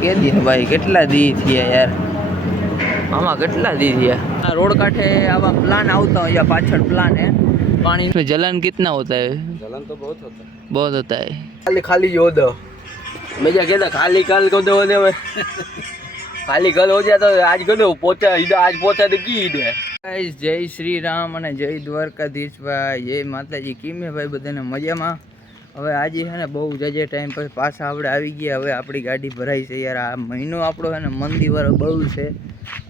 કે દી ભાઈ કેટલા દી થયા યાર, આમાં કેટલા દી થયા। આ रोड काठे आवा प्लान આવતા હોય, या पाछड़ प्लान है। पानी में जलन कितना होता है? जलन तो बहुत होता है, बहुत होता है। खाली खाली हो दो भैया कहता खाली कल को दो दे खाली कल हो जाए तो आज को दो पहुंचा आज पहुंचा तो की दे। गाइस जय श्री राम અને જય દ્વારકાધીશ ભાઈ, જય માતાજી। કેમ ભાઈ બધાને મજામાં? હવે આજે છે ને બહુ જજે ટાઈમ પછી પાછા આપણે આવી ગયા। હવે આપણી ગાડી ભરાઈ છે યાર। આ મહિનો આપણો છે ને મંદીવાળો બહુ છે,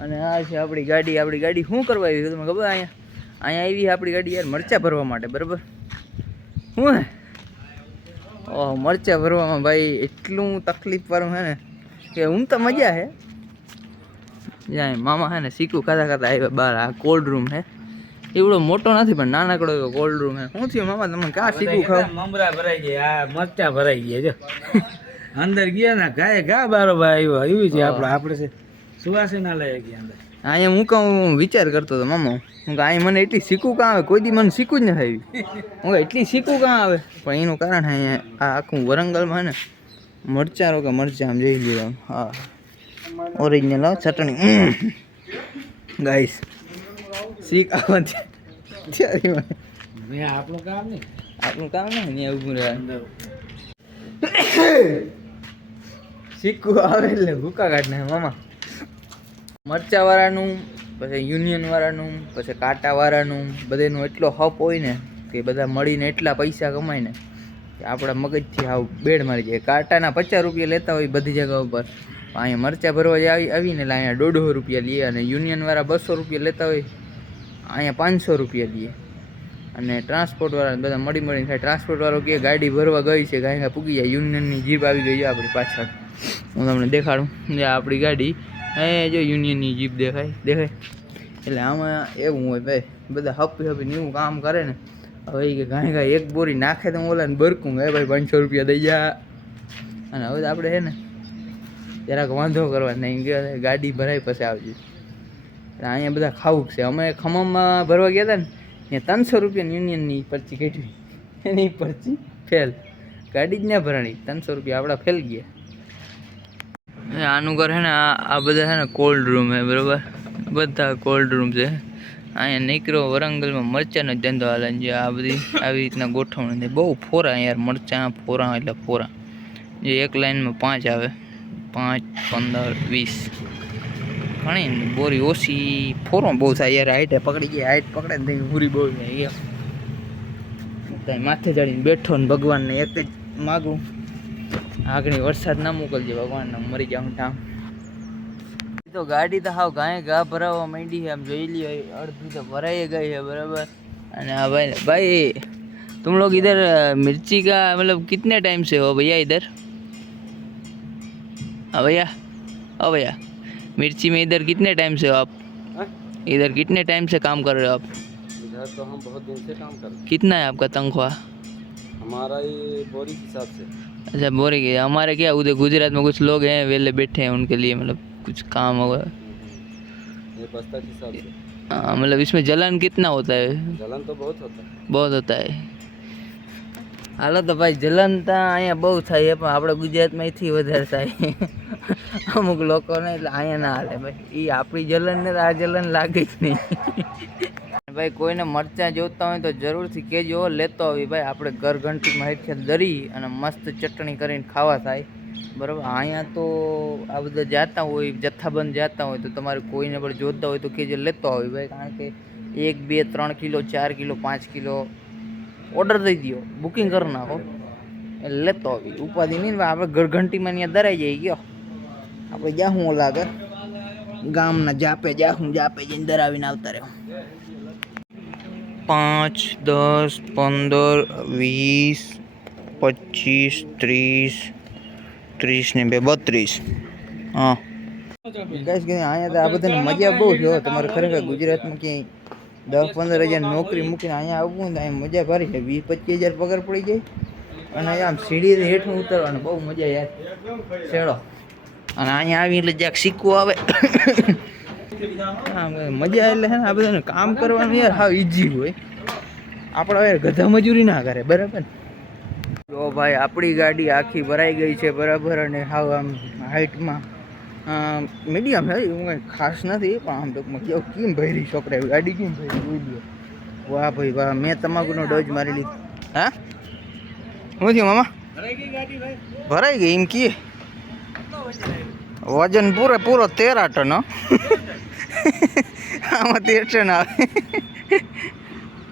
અને આ છે આપણી ગાડી। આપણી ગાડી શું કરવા આવી તમને ખબર? અહીંયા આવી આપણી ગાડી યાર મરચાં ભરવા માટે, બરાબર? શું હે ઓહ, મરચાં ભરવામાં ભાઈ એટલું તકલીફવાળું છે ને કે હું તો મજા છે। જ્યાં મામા છે ને શીખું ખાતા ખાતા આવ્યા બહાર। આ કોલ્ડ રૂમ છે, એવડો મોટો નથી પણ નાનકડો એવો કોલ્ડ રૂમ છે। શું થયું મામા તમે ક્યાં શીખું ખાવ? મમરા ભરાઈ ગયા, આ મરચા ભરાઈ ગયા જો અંદર ગયા ને ગાય ગા બારો ભાઈ આવ્યો એવી છે આપણે છે સુવાસી ના લઈ ગયા અંદર। અહીંયા હું કહું વિચાર કરતો હતો મામા, હું કે અહીંયા મને એટલી શીખું કાં આવે? કોઈ દી મને શીખું જ નથી આવી। હું કે એટલી શીખું કાં આવે? પણ એનું કારણ અહીંયા આ આખું વરંગલમાં ને મરચાં રો કે મરચાં આમ જોઈ લ્યો। હા ઓરિજિનલ ચટણી ગાઈસ શીખ આવે ત્યારે આપણું કામ નહીં, આપણું કામ ને અહીંયા ઊભું રહે શીખવું આવે એટલે ભૂકા કાઢ નાખે મામા। મરચા વાળાનું, પછી યુનિયન વાળાનું, પછી કાંટા વાળાનું બધાનું એટલો હપ હોય ને કે બધા મળીને એટલા પૈસા કમાય ને કે આપણા મગજથી આવ બેડ મારી જાય। કાંટાના 50 રૂપિયા લેતા હોય બધી જગ્યા ઉપર, અહીંયા મરચાં ભરવા આવીને એટલે અહીંયા 150 રૂપિયા લઈએ, અને યુનિયનવાળા 200 રૂપિયા લેતા હોય, અહીંયા 500 રૂપિયા લઈએ। અને ટ્રાન્સપોર્ટવાળા બધા મળીને થાય। ટ્રાન્સપોર્ટવાળો કે ગાડી ભરવા ગઈ છે, ગાયના પૂગી જાય, યુનિયનની જીપ આવી ગઈ છે આપણી પાછળ। હું તમને દેખાડું, જે આપણી ગાડી એ જો યુનિયનની જીપ દેખાય। એટલે આમાં એવું હોય ભાઈ, બધા હપી હપીને એવું કામ કરે ને। હવે કે ગાય એક બોરી નાખે તો ઓલાને બરકું ગાય ભાઈ 500 રૂપિયા દઈ જા। અને હવે આપણે છે ને જરાક વાંધો કરવા નહીં, કે ગાડી ભરાય પછી આવજો। અહીંયા બધા ખાવું છે। અમે ખમણમાં ભરવા ગયા હતા ને ત્યાં 300 રૂપિયાની યુનિયનની પરચી કાઢવી, એની પરચી ફેલ, ગાડી જ ના ભરાણી, 300 રૂપિયા આપણા ફેલ ગયા। આનું ઘર છે ને આ બધા છે ને કોલ્ડ રૂમ છે, બરાબર? બધા કોલ્ડ રૂમ છે। અહીંયા નીકળો વરંગલમાં મરચાંનો ધંધો હાલે છે। આ બધી આવી રીતના ગોઠવણી, બહુ ફોરા યાર મરચાં, ફોરા એટલે ફોરા, જે એક લાઈનમાં 5 આવે, 5, 15, 20 ઘણી બોરી ઓછી, ફોરો બહુ થાય યાર। હાઈટે પકડી ગયા, હાઈટ પકડે ને પૂરી બહુ જાય। માથે ચડીને બેઠો ને ભગવાનને એક જ માગું, આગળ વરસાદ ના મોકલજો ભગવાનને, મરી જાઉં ટામ। તો ગાડી તો હાવ ગાય ગા ભરાવા માંડી છે, આમ જોઈ લ્યો અડધી તો ભરાઈ ગઈ છે, બરાબર? અને હા भाई तुम लोग इधर मिर्ची का मतलब कितने टाइम से हो भैया इधर? हाँ भैया, हाँ भैया मिर्ची में इधर कितने टाइम से हो आप? इधर कितने टाइम से काम कर रहे हो आप? इधर तो हम बहुत दिन से काम कर रहे हैं। कितना है आपका तनख्वाह? हमारा ये बोरी के हिसाब से। अच्छा बोरे के। हमारे क्या उधर गुजरात में कुछ लोग हैं वेले बैठे हैं, उनके लिए मतलब कुछ काम होगा, ये बस्ता के हिसाब से। हाँ मतलब इसमें जलन कितना होता है? जलन तो बहुत होता है, बहुत होता है। હાલો તો ભાઈ જલન તો અહીંયા બહુ થાય, પણ આપણે ગુજરાતમાં એથી વધારે થાય અમુક લોકોને, એટલે અહીંયા ના હાલે ભાઈ। એ આપણી જલનને તો આ જલન લાગે જ નહીં ભાઈ। કોઈને મરચાં જોતા હોય તો જરૂરથી કહેજો, લેતો આવી ભાઈ। આપણે ઘર ઘંટીમાં હેઠે દરી અને મસ્ત ચટણી કરીને ખાવા થાય, બરાબર? અહીંયા તો આ બધા જાતા હોય, જથ્થાબંધ જાતા હોય, તો તમારે કોઈને પણ જોતા હોય તો કહેજો, લેતો આવી ભાઈ। કારણ કે 1, 2, 3 કિલો, 4 કિલો, 5 કિલો ઓર્ડર દઈ દો, બુકિંગ કરી નાખો એટલે લેતો આવી, ઉપાધિ નહીં। આપણે ઘરઘંટીમાં ત્યાં દરાઈ જઈ ગયો, આપણે જાહું ઓલા આગળ ગામના જાપે જાહું, જાપે જઈને દરાવીને આવતા રહ્યો। 5, 10, 15, 20, 25, 30, 30 ને 2 32। હા ગાઈસ કે અહીંયા તો આ બધાની મજા બહુ છે। તમારે ખરેખર ગુજરાતમાં ક્યાંય 10-15 હજાર નોકરી મૂકીને અહીંયા આવવું ને અહીંયા મજા ભારી છે। 20-25 હજાર પગાર પડી જાય, અને આમ સીડીથી હેઠું ઉતરવાનું બહુ મજા યાર શેડો। અને અહીંયા આવી એટલે જ્યાંક શીખવું આવે મજા, એટલે છે ને આ બધાને કામ કરવાનું યાર હાવ ઈઝી હોય। આપણે યાર ગધા મજૂરી ના કરે, બરાબર? જો ભાઈ આપણી ગાડી આખી ભરાઈ ગઈ છે બરાબર, અને હાવ આમ હાઇટમાં મીડિયમ છે, એવું કંઈ ખાસ નથી, પણ આમ ટૂંકમાં કેવું કેમ ભરી છોકરા ગાડી કેમ ભરી જોઈ લો. વાહ ભાઈ વાહ, મેં તમાકુનો ડોઝ મારી લીધો. હા શું થયું મામા? ભરાઈ ગઈ એમ કીએ? વજન પૂરો 13 ટન. આમાં 13 ટન આવે.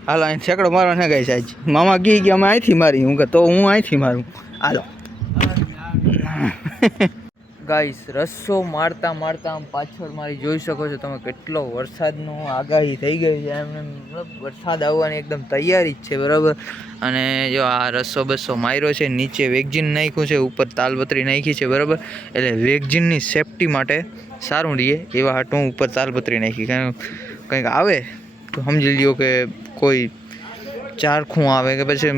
હાલો અહીં છેકડો મારવા છે ગઈ સાહેબ. મામા કહી કે અમે અહીંથી મારી, હું કે તો હું અહીંથી મારું. હાલો ગાઈસ, રસ્સો મારતા આમ પાછળ મારી જોઈ શકો છો તમે કેટલો વરસાદનો આગાહી થઈ ગઈ છે. એમને મતલબ વરસાદ આવવાની એકદમ તૈયારી જ છે બરાબર. અને જો આ રસ્સો બસ્સો માર્યો છે, નીચે વેગજીન નાખ્યું છે, ઉપર તાલપત્રી નાખી છે બરાબર. એટલે વેગજીનની સેફટી માટે સારું રહીએ એવા હાટું ઉપર તાલપત્રી નાખી. કંઈક આવે તો સમજી લ્યો કે કોઈ ચારખું આવે કે પછી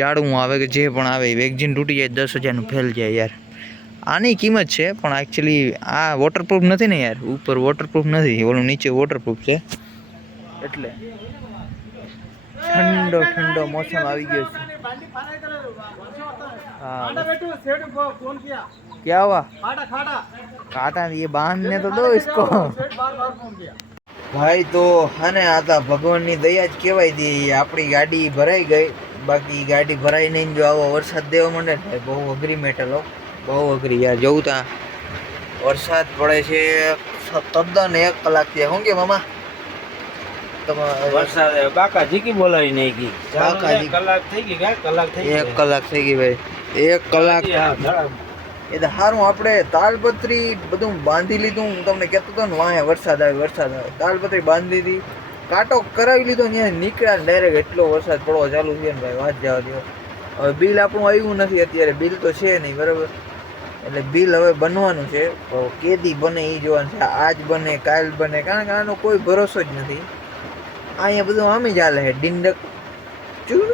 જાડવું આવે કે જે પણ આવે, વેગજીન તૂટી જાય 10,000નું ફેલ જાય યાર. આની કિંમત છે પણ એકચ્યુઅલી આ વોટરપ્રૂફ નથી ને યાર, ઉપર વોટરપ્રૂફ નથી, ઓલું નીચે વોટરપ્રૂફ છે. એટલે ઠંડો મોસમ આવી ગયો છે. हाँ क्या हुआ? काटा ये बांधने तो दो इसको भाई. तो है ને આ તો ભગવાનની દયા જ કહેવાય દી. આપણી ગાડી ભરાઈ ગઈ, બાકી ગાડી ભરાઈ નહીં. જો આવો વરસાદ દેવા માંડે ને બહુ અઘરી મેટર હો, બહુ અઘરી યાર. જોઉં ત્યાં વરસાદ પડે છે તદ્દન 1 કલાકથી. શું કે મામા વરસાદ બાકા જીકી બોલાવી નહીં ગઈ. કલાક થઈ ગઈ ભાઈ. 1 કલાક એ તો સારું. આપણે તાલપત્રી બધું બાંધી લીધું. હું તમને કહેતો હતો ને વાંહે વરસાદ આવે. તાલપત્રી બાંધી દીધી, કાંટો કરાવી લીધો, ત્યાં નીકળ્યા ડાયરેક્ટ. એટલો વરસાદ પડવો ચાલુ છે ને ભાઈ, વાત જવા દો. હવે બિલ આપણું આવ્યું નથી અત્યારે, બિલ તો છે નહીં બરાબર. એટલે બિલ હવે બનવાનું છે, કેદી બને એ જોવાનું છે. આજ બને કાલ બને, કારણ કે આનો કોઈ ભરોસો જ નથી. અહીંયા બધું આમ જ ચાલે છે, ડિંડક ચૂર.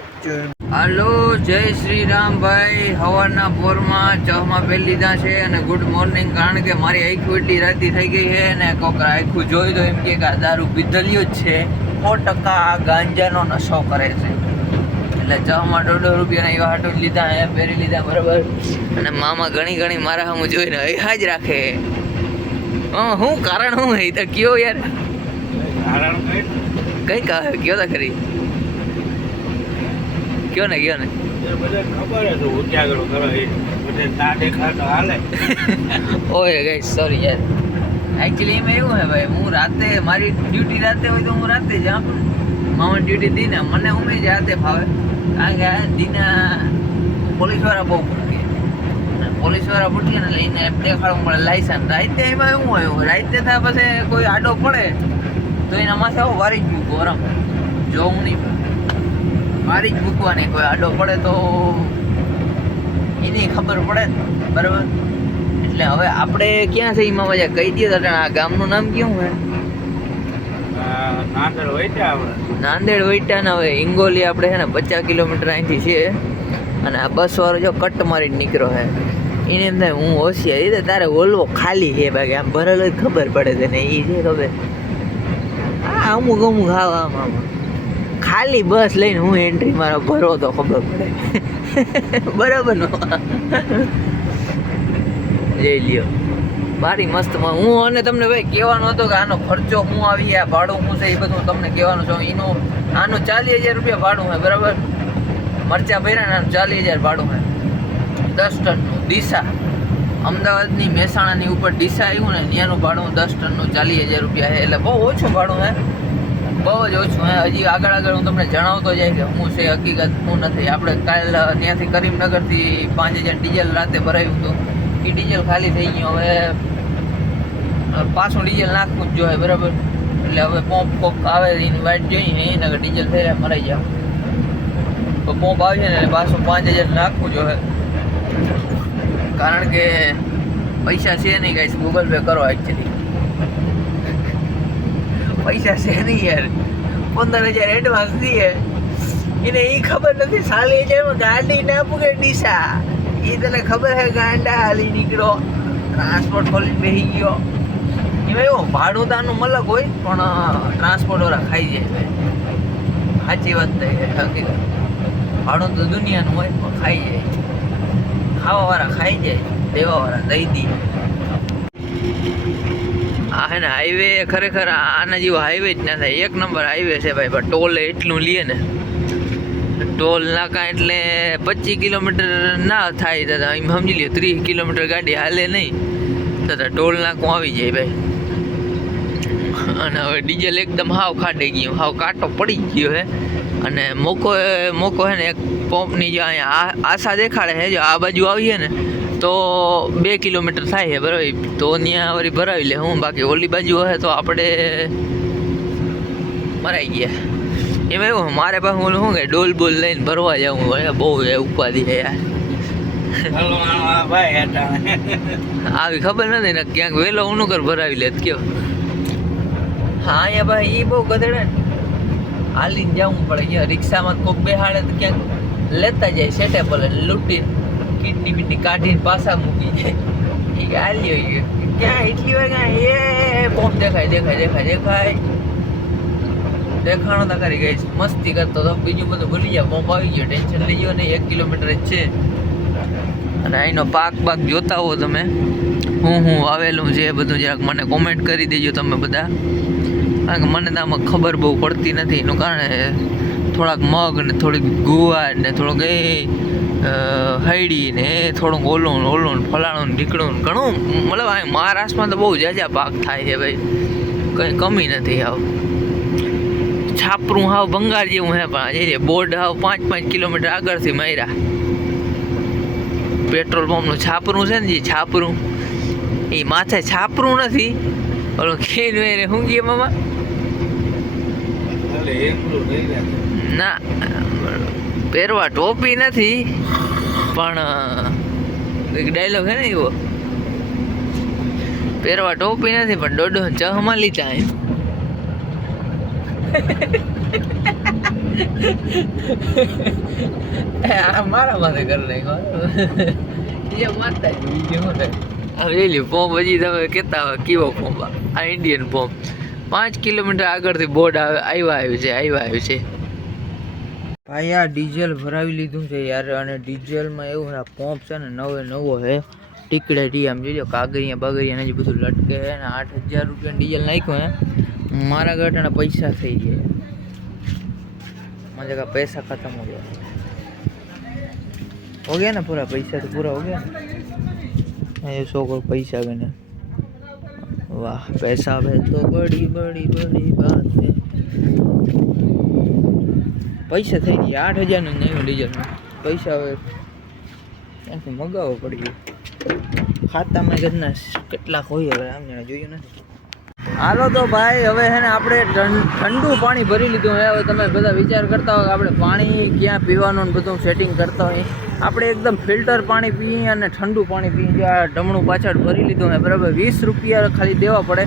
હાલો, જય શ્રી રામ ભાઈ. સવારના પોરમાં ચામાં પહેરી લીધા છે અને ગુડ મોર્નિંગ. કારણ કે મારી આંખું એટલી રાતી થઈ ગઈ છે ને કોકરા આંખું જોઈ તો એમ કે આ દારૂ પીધેલ્યું જ છે, 100% ગાંજાનો નશો કરે છે. એટલે ચામાં 1.5 રૂપિયાના એવા હાટું લીધા હે, પહેરી લીધા બરાબર. અને મામા ઘણી મારા સામું જોઈને હૈયા જ રાખે. શું કારણ શું હે તો કયો યાર. કઈ કયો તો ખરી, કયો ને ઓય ગઈ સોરી યાર. એકચ્યુઅલી એમાં એવું હે ભાઈ, હું રાતે મારી ડ્યુટી રાતે હોય તો હું રાતે જ આમ મામાની ડ્યુટી દીને મને ઉમેજ રાતે ફાવે. કારણ કે આ દીના પોલીસવાળા બહુ પૂટકે, પોલીસવાળા પૂટકે ને લઈને દેખાડવું પડે લાયસન્સ. રાતે એમાં એવું હોય, રાતે થાય પછી કોઈ આડો પડે તો એના માથે આવો વારી જ મૂકવો આરામ જોવું નહીં, મારી જ મૂકવાની. કોઈ આડો પડે તો એની ખબર પડે ને બરાબર. એટલે હવે આપણે ક્યાં છે એમાં મજા કહી દઈએ. આ ગામનું નામ કેવું હે? નાંદેડ વૈટા ને. હવે હિંગોલી આપણે છે ને 50 કિલોમીટર અહીંથી છે. અને આ બસવાળો જો કટ મારીને નીકળ્યો હે, એને એમ થાય હું હોશિયાર. એ તો તારે ઓલવો ખાલી છે બાકી આમ ભરેલો જ ખબર પડે છે ને. એ છે ખબર અમુક ખાવા આમાં ખાલી બસ લઈને હું એન્ટ્રી મારો ભરો તો ખબર પડે બરાબર નો. જઈ લ્યો બારી મસ્ત. હું અને તમને ભાઈ કહેવાનો હતો કે આનો ખર્ચો હું આવી, આ ભાડું શું છે એ બધું તમને કહેવાનું છું. આનું 40,000 રૂપિયા ભાડું છે બરાબર. મરચા ભર્યા ને 40,000 ભાડું છે. 10 ટનનું ડીસા, અમદાવાદની મહેસાણાની ઉપર ડીસા આવ્યું ને ત્યાંનું ભાડું 10 ટનનું 40,000 રૂપિયા છે. એટલે બહુ ઓછું ભાડું છે, બહુ જ ઓછું હે. હજી આગળ હું તમને જણાવતો જાય કે હું છે હકીકત હું નથી. આપણે કાલ ત્યાંથી કરીમનગરથી 5,000 ડીઝલ રાતે ભરાયું હતું, એ ડીઝલ ખાલી થઈ ગયું. હવે પાછું ડીઝલ નાખવું જ જોઈએ બરાબર. એટલે હવે પોંપ આવે એની વાઇટ જોઈએ એને ડીઝલ થઈ રહ્યા મરાઈ જાવ તો પોંપ આવી ને પાછું 5,000 નાખવું જોઈએ. કારણ કે પૈસા છે નહીં ગાઈસ, ગૂગલ પે કરો. એકચ્યુઅલી પૈસા છે નહીં યાર. 15,000 એડવાન્સ દઈએ એને એ ખબર નથી. 40,000 ગાડી ના પૂગે ડીસા. એ તને ખબર છે ગાંડા હાલી નીકળો, ટ્રાન્સપોર્ટ ખોલી બેસી ગયો. એમાં એવું ભાડું તો આનું મલક હોય પણ ટ્રાન્સપોર્ટ વાળા ખાઈ જાય. સાચી વાત થઈ હકીકત. ભાડું તો દુનિયાનું હોય પણ ખાઈ જાય, ખાવાવાળા ખાઈ જાય, દેવાવાળા દઈ દે. આ હે ને હાઈવે ખરેખર આના જેવો હાઈવે જ ના થાય, એક નંબર હાઈવે છે ભાઈ. પણ ટોલ એટલું લે ને, ટોલ નાકા એટલે 25 કિલોમીટર ના થાય દાદા, એમ સમજી લ્યો 30 કિલોમીટર ગાડી હાલે નહીં દાદા, ટોલ નાકું આવી જાય ભાઈ. અને હવે ડીઝલ એકદમ હાવ ખાડે ગયું, હાવ કાંટો પડી ગયો હે. અને મોકો હે ને એક પંપની જો અહીંયા આશા દેખાડે છે, જો આ બાજુ આવીએ ને તો 2 કિલોમીટર થાય છે બરાબર, તો ત્યાં વળી ભરાવી લે હું. બાકી ઓલી બાજુ હે તો આપણે મરાઈ ગયા. એમાં એવું મારે પાસે ઓલું શું કે ડોલ બોલ લઈને ભરવા જવું હોય, બહુ ઉપાધિ છે યાર. આવી ખબર નથી ને ક્યાંક વહેલો ઉનુકર ભરાવી લે કયો. હા અહીંયા ભાઈ એ બહુ ગધેડે ને, હાલીને જવું પડે. કે રિક્ષામાં કોક બેહાડે તો ક્યાંક લેતા જાય સેટેબલ, લૂંટીને કિડની બીડની કાઢીને પાછા મૂકી જાય. એ કે હાલી હોય ક્યાં એટલી વાર ક્યાં એ પોપ દેખાય દેખાણો તો કરી ગઈ, મસ્તી કરતો તો બીજું બધું ભૂલી જાય. પોપ આવી ગયો, ટેન્શન લઈ ગયો ને, 1 કિલોમીટર જ છે. અને અહીંનો પાક જોતા હો તમે, હું આવેલું છે એ બધું જરાક મને કોમેન્ટ કરી દેજો તમે બધા, કારણ કે મને તો આમાં ખબર બહુ પડતી નથી. એનું કારણ થોડાક મગ ને થોડીક ગુવાર ને થોડોક એ હૈડી ને થોડુંક ઓલું ફલાણું ઢીકણું ઘણું, મતલબ આ મહારાષ્ટ્રમાં તો બહુ જાજા પાક થાય છે ભાઈ, કંઈ કમી નથી. હાવ છાપરું હાવ ભંગાર જેવું હે, પણ આજે બોર્ડ હાવ 5 કિલોમીટર આગળથી માર્યા. પેટ્રોલ પંપનું છાપરું છે ને, જે છાપરું એ માથે છાપરું નથી, ઓલો ખેલ વેરે શું ગયે મામા ના, પહેરવા ટોપી નથી પણ એક ડાયલોગ હે ને એવો, પહેરવા ટોપી નથી પણ દોડો ચહમાં લીધા એમ. મારા માથે કરી નાખ્યો મારતા બીજું શું થાય. હવે લ્યો પંપ હજી તમે કહેતા હોય કેવો પંપ, આ ઇન્ડિયન પંપ 5 કિલોમીટર આગળથી બોર્ડ આવ્યું છે ભાઈ. આ ડીઝલ ભરાવી લીધું છે યાર, અને ડીઝલમાં એવું છે પંપ છે ને નવો છે, ટીકડે ટી આમ જોજો કાગરિયા બાગરિયા ને બધું લટકે છે ને. 8,000 રૂપિયા ડીઝલ નાખ્યું હે, મારા ઘટાના પૈસા થઈ ગયા, मुझे का पैसा खत्म हो गया ना पूरा, पैसा तो पूरा हो गया ना, ये 100 करोड़ पैसा मैंने, वाह पैसा है तो बड़ी बड़ी बड़ी बात है. પૈસા થઈ ગયા 8,000 નું નહીં ડીઝલ, પૈસા હવે ત્યાંથી મગાવવો પડી ગયો. ખાતામાં ઘરના કેટલાક હોય હવે આમ જોયું નથી. હાલો તો ભાઈ હવે હે ને આપણે ઠંડુ પાણી ભરી લીધું હે. હવે તમે બધા વિચાર કરતા હોય કે આપણે પાણી ક્યાં પીવાનું ને બધું સેટિંગ કરતા હોય, આપણે એકદમ ફિલ્ટર પાણી પીએ અને ઠંડુ પાણી પીએ. જો આ ઢમણું પાછળ ભરી લીધું હે બરાબર, 20 રૂપિયા ખાલી દેવા પડે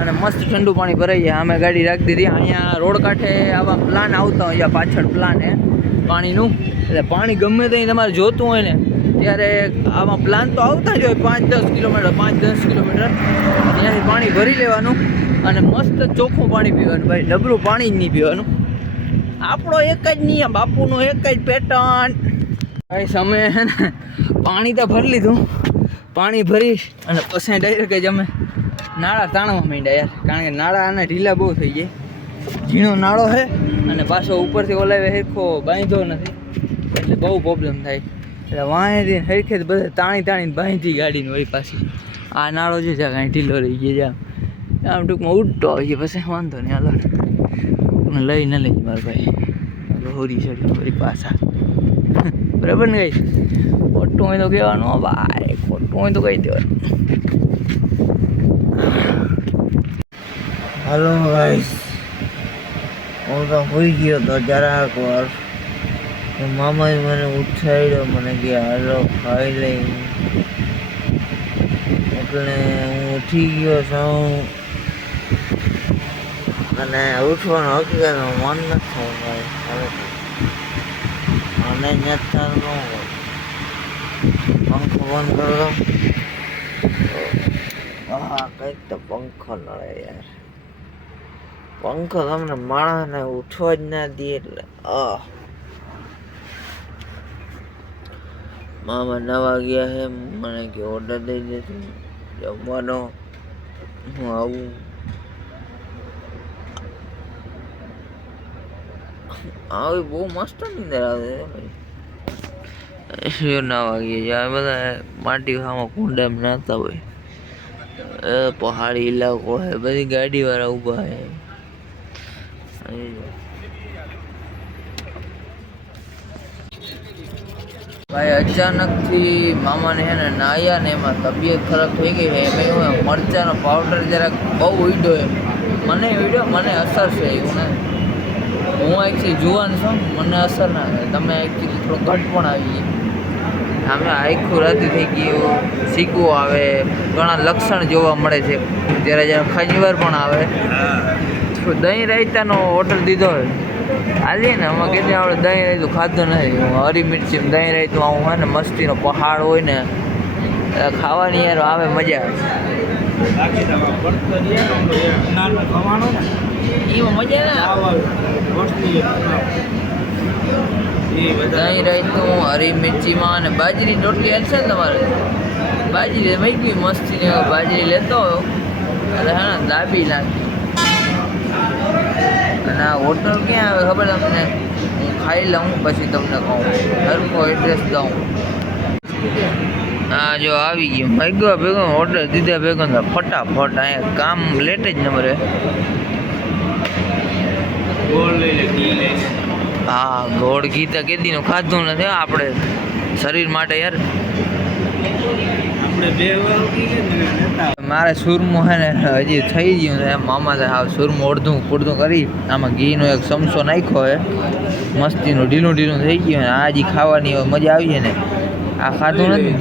અને મસ્ત ઠંડુ પાણી ભરાઈ જાય. અમે ગાડી રાખી દીધી અહીંયા રોડ કાંઠે, આવા પ્લાન આવતા હોય, પાછળ પ્લાન હે પાણીનું, એટલે પાણી ગમે ત્યાં તમારે જોતું હોય ને ત્યારે આમાં પ્લાન તો આવતા જ હોય, 5-10 કિલોમીટર ત્યાંથી પાણી ભરી લેવાનું અને મસ્ત ચોખ્ખું પાણી પીવાનું ભાઈ, ડબલું પાણી જ નહીં પીવાનું. આપણો એક જ નિયમ, બાપુનો એક જ પેટર્ન ભાઈ. અમે હે ને પાણી તો ભરી લીધું, પાણી ભરી અને પછી ડાયરેક્ટ જ અમે નાળા તાણવા માંડ્યા યાર, કારણ કે નાળા આને ઢીલા બહુ થઈ જાય. ઝીણો નાળો છે અને પાછો ઉપરથી ઓલાવે હેરખો બાંધ્યો નથી એટલે બહુ પ્રોબ્લેમ થાય. એટલે વાંહેથી હરખે બધા તાણીને બાંધી ગાડીને વળી પાછી. આ નાળો છે જ્યાં કાંઈ ઢીલો રહી ગયો, જ્યાં આમ ટૂંકમાં ઉડતો હોય છે, પછી વાંધો નહીં હાલો લઈ ન લઈ મારા ભાઈ હોરી ચડી વળી પાછા બરાબર ને. કઈ ખોટું હોય તો કહેવાનું ભાઈ, ખોટું હોય તો કહી દેવાનું. હાલો ભાઈ હું તો હોઈ ગયો તો જરાક વાર, મામાએ મને ઉઠાડ્યો, મને કે હાલો ખાઈ લઈ, એટલે હું ઉઠી ગયો છું અને ઉઠવાનું હકીકતમાં મન નથી થયું ભાઈ. અને ત્યાં ન હોય પંખો બંધ કરો દો. હા કંઈક તો પંખો નડે યાર, પંખો તમને માણસને ઉઠવા જ ના દે એટલે મામા નવા ગયા છે, મને કે ઓર્ડર દઈ દેજો જમવાનો, હું આવું. આવી બહુ મસ્ત નીંદર આવે છે ભાઈ. નવા ગયા બધા માટી ખામાં કુંડામ નાતા હોય, પહાડી ઇલાકો હે, બધી ગાડી વાળા ઊભા હે. ભાઈ અચાનકથી મામાને હે ને નાયા ને એમાં તબિયત ખરાબ થઈ ગઈ છે. એમાં એવું મરચાનો પાવડર જરાક બહુ ઉડ્યો એમ, મને ઉડ્યો, મને અસર છે એવું ને. હું એકથી જુવાન છું, મને અસર ના થાય. તમે એકથી થોડો ઘટ પણ આવી ગઈ, અમે આખું રાતી થઈ ગયું, શીકવું આવે, ઘણા લક્ષણ જોવા મળે છે, જ્યારે જ્યારે ખંજવાર પણ આવે. દહીં રાયતાનો ઓર્ડર દીધો હોય હાલીએ ને, આમાં કેટલી આપણે દહીં રાયતું ખાધું નથી. હરી મિર્ચી દહીં રાયતું આવું હોય ને, મસ્તીનો પહાડ હોય ને, ખાવાની યાર આવે મજા. એમાં મજા ના આવે. દહીં રાયતું હરી મિર્ચીમાં અને બાજરી રોટલી હશે ને તમારે, બાજરી મઈ ગઈ મસ્તીની બાજરી લેતો હોય એટલે હે ને દાબી નાખી. અને આ હોટલ ક્યાં આવે ખબર તમને? હું ખાઈ લઉં પછી તમને કહું, સરખો એડ્રેસ દઉં. હા જો આવી ગયું, ભાગ્યો ભેગો ઓર્ડર દીધા ભેગો ફટાફટ. અહીંયા કામ લેટ જ નંબરે. હા ગોળ ઘી તો કેદીનું ખાધું નથી આપણે, શરીર માટે યાર. મારે સુરમું હે ને હજી થઈ ગયું છે. મામા હા સુરમું અડધું પૂરધું કરી આમાં ઘીનો એક ચમચો નાખ્યો હે, મસ્તીનું ઢીલું ઢીલું થઈ ગયું. ને આ હજી ખાવાની મજા આવી છે ને. આ ખાધું નથી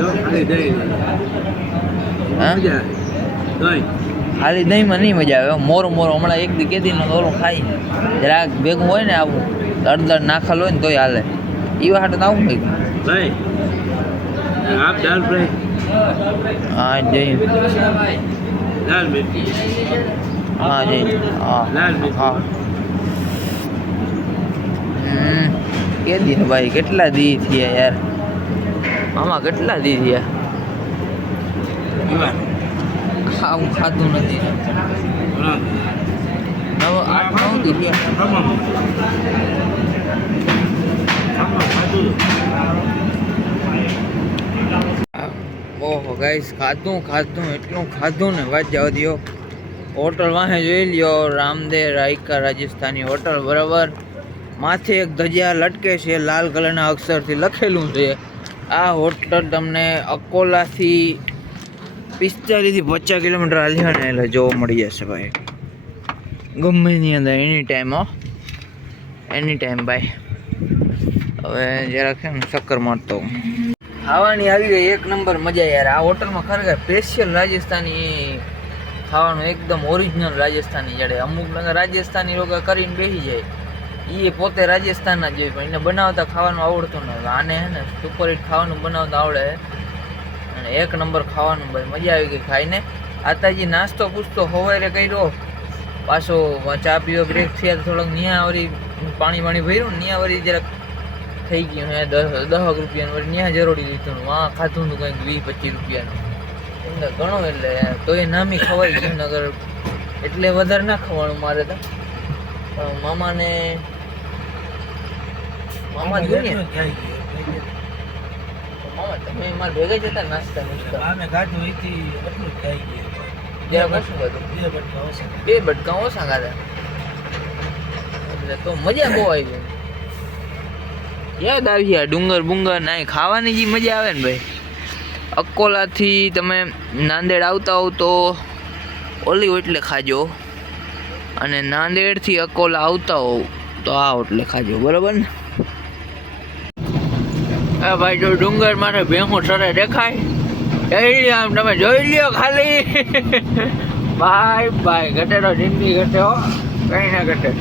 ખાલી દહીંમાં નહીં મજા આવે. મોરું હમણાં એક દી કેદીનો ઓલું ખાઈ જરાક ભેગું હોય ને, આવું દળદળ નાખેલ હોય ને તોય હાલે. એ વાટ આવું ભેગું. હા જઈ હા જઈ હા કે દી ભાઈ, કેટલા દી થયા યાર આમાં, કેટલા દી થયા. હા હું ખાધું નથી, 8-9 દી થયા. ઓહો ગાઈસ, ખાધું એટલું ખાધું ને વાત જવા દો. હોટલ વાહે જોઈ લ્યો, રામદેવ રાયકા રાજસ્થાની હોટલ, બરાબર. માથે એક ધજા લટકે છે, લાલ કલરના અક્ષરથી લખેલું છે. આ હોટલ તમને અકોલાથી 45 થી 50 કિલોમીટર હાલ્યો ને એટલે જોવા મળી જશે ભાઈ, ગમે ની અંદર એની ટાઈમ. એની ટાઈમ ભાઈ. હવે જરાક છે ને ચક્કર મારતો. ખાવાની આવી ગઈ એક નંબર મજા યાર. આ હોટલમાં ખરેખર સ્પેશિયલ રાજસ્થાની ખાવાનું, એકદમ ઓરિજિનલ રાજસ્થાની જડે. અમુક રાજસ્થાની લોકો કરીને બેસી જાય, એ પોતે રાજસ્થાનના જ હોય, પણ એને બનાવતા ખાવાનું આવડતું ન હોય. આને હે ને સુપરહિટ ખાવાનું બનાવતા આવડે અને એક નંબર ખાવાનું ભાઈ. મજા આવી ગઈ ખાઈને. આતાજી નાસ્તો પૂછતો સવારે કર્યો, પાછો ચા પીવા બ્રેક થયા થોડોક ન્યા વળી પાણી ભર્યું ને, ન્યા વળી જરાક થઈ ગયું હે 10 રૂપિયાનું, વળી ન્યા જરોડી લીધું. વાં ખાધું હતું કંઈક 20-25 રૂપિયાનું એમને ઘણો. એટલે તો એ નામી ખવાઈ ગયું, નગર એટલે વધારે ના ખવાનું મારે તો. પણ મામા તમે મારે ભેગા જ હતા નાસ્તા બે બટકા ઓછા ખાધા, એટલે તો મજા બહુ આવી ગઈ. યાદ આવી આ ડુંગર બુંગર ના ખાવાની જે મજા આવે ને ભાઈ. અકોલાથી તમે નાંદેડ આવતા હોવ તો ઓલી હોટલે ખાજો, અને નાંદેડથી અકોલા આવતા હોવ તો આ હોટલે ખાજો, બરાબર ને. હા ભાઈ, જો ડુંગર માટે ભેહું સરે દેખાય, આમ તમે જોઈ લ્યો ખાલી. ભાઈ ઘટે તો જિંદગી ઘટે હો, કઈ ના ઘટે.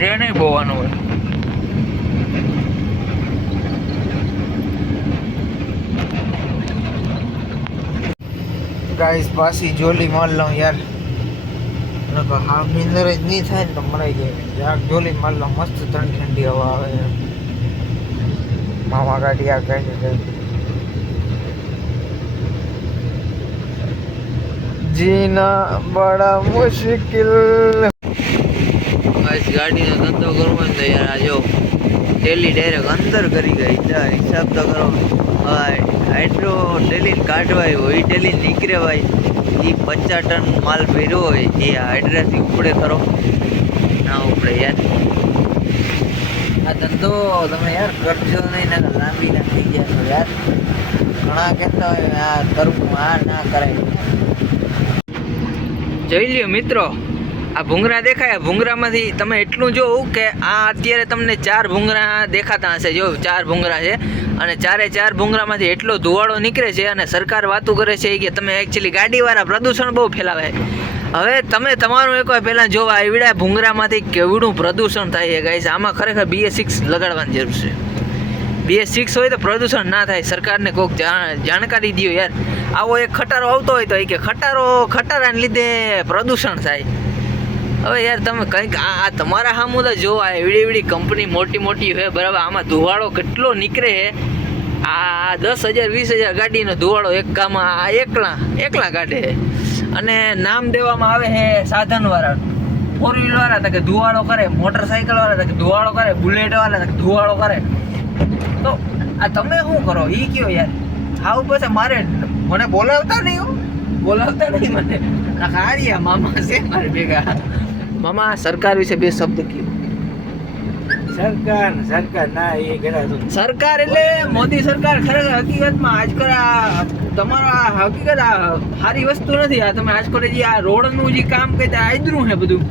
છે નહીં બોવાનું હોય. ગાઈસ પાછી જોલી માર લઉં યાર. હા નીંદર જ નહીં થાય ને તો મરાઈ જાય. જરાક જોલી માર લઉં. મસ્ત ઠંડી ઠંડી હવા આવે. મામા ગાડી આ કહે છે જીના બડા મુશ્કિલ. ગાઈસ ગાડીનો ધંધો કરવો ને તો યાર આ જો ડેલી ડાયરેક્ટ અંદર કરી ગઈ. હિસાબ તો કરો. એટલો ડેલી કાઢવાય હોય ડેલી નીકળે ભાઈ. એ 50 ટન માલ ભર્યો હોય એ હાઇડ્રાથી ઉપડે ખરો ના ઉપડે યાર. આ ધંધો તમે યાર કરજો નહીં ને લાંબી ના થઈ ગયા છો યાર. ઘણા કહેતા હોય આ કરવું આ ના કરાય. જોઈ લ્યો મિત્રો આ ભૂંગરા દેખાય. આ ભૂંગરામાંથી તમે એટલું જોવું કે આ અત્યારે તમને 4 ભૂંગરા દેખાતા હશે. જો 4 ભૂંગરા છે અને 4 ભૂંગરામાંથી એટલો ધુવાળો નીકળે છે અને સરકાર વાતું કરે છે કે તમે એકચ્યુઅલી ગાડીવાળા પ્રદૂષણ બહુ ફેલાવે. હવે તમે તમારું એકવાર પહેલાં જોવા આવડ્યા ભૂંગરામાંથી કેવડું પ્રદૂષણ થાય છે ગાઈસ. આમાં ખરેખર BS6 લગાડવાની જરૂર છે. BS6 હોય તો પ્રદૂષણ ના થાય. સરકારને કોઈક જાણકારી દો યાર. આવો એક ખટારો આવતો હોય તો એ કે ખટારાને લીધે પ્રદૂષણ થાય. હવે યાર તમે કંઈક આ તમારા સામું તો જો આ એવડી કંપની મોટી હોય બરાબર. આમાં ધુવાળો કેટલો નીકળે. આ 10,000 20,000 ગાડીનો ધુવાળો એક ગામમાં આ એકલા કાઢે. અને નામ દેવામાં આવે છે સાધનવાળા. 4-wheeler વાળા કે ધુવાળો કરે, મોટરસાઇકલ વાળા કે ધુવાળો કરે, બુલેટ વાળા કે ધુવાળો કરે. તો આ તમે શું કરો એ કયો યાર. આવું પછી મને બોલાવતા નહીં મને. હારિયા મામા છે મારે ભેગા. મામા સરકાર વિશે 2 શબ્દ કયો. સરકાર ના એ ગણા સરકાર એટલે મોદી સરકાર. ખરેખર હકીકતમાં આજકાલ આ તમારો આ હકીકત આ સારી વસ્તુ નથી. આ તમે આજકાલ જે આ રોડનું જે કામ કરતા આદરું છે બધું.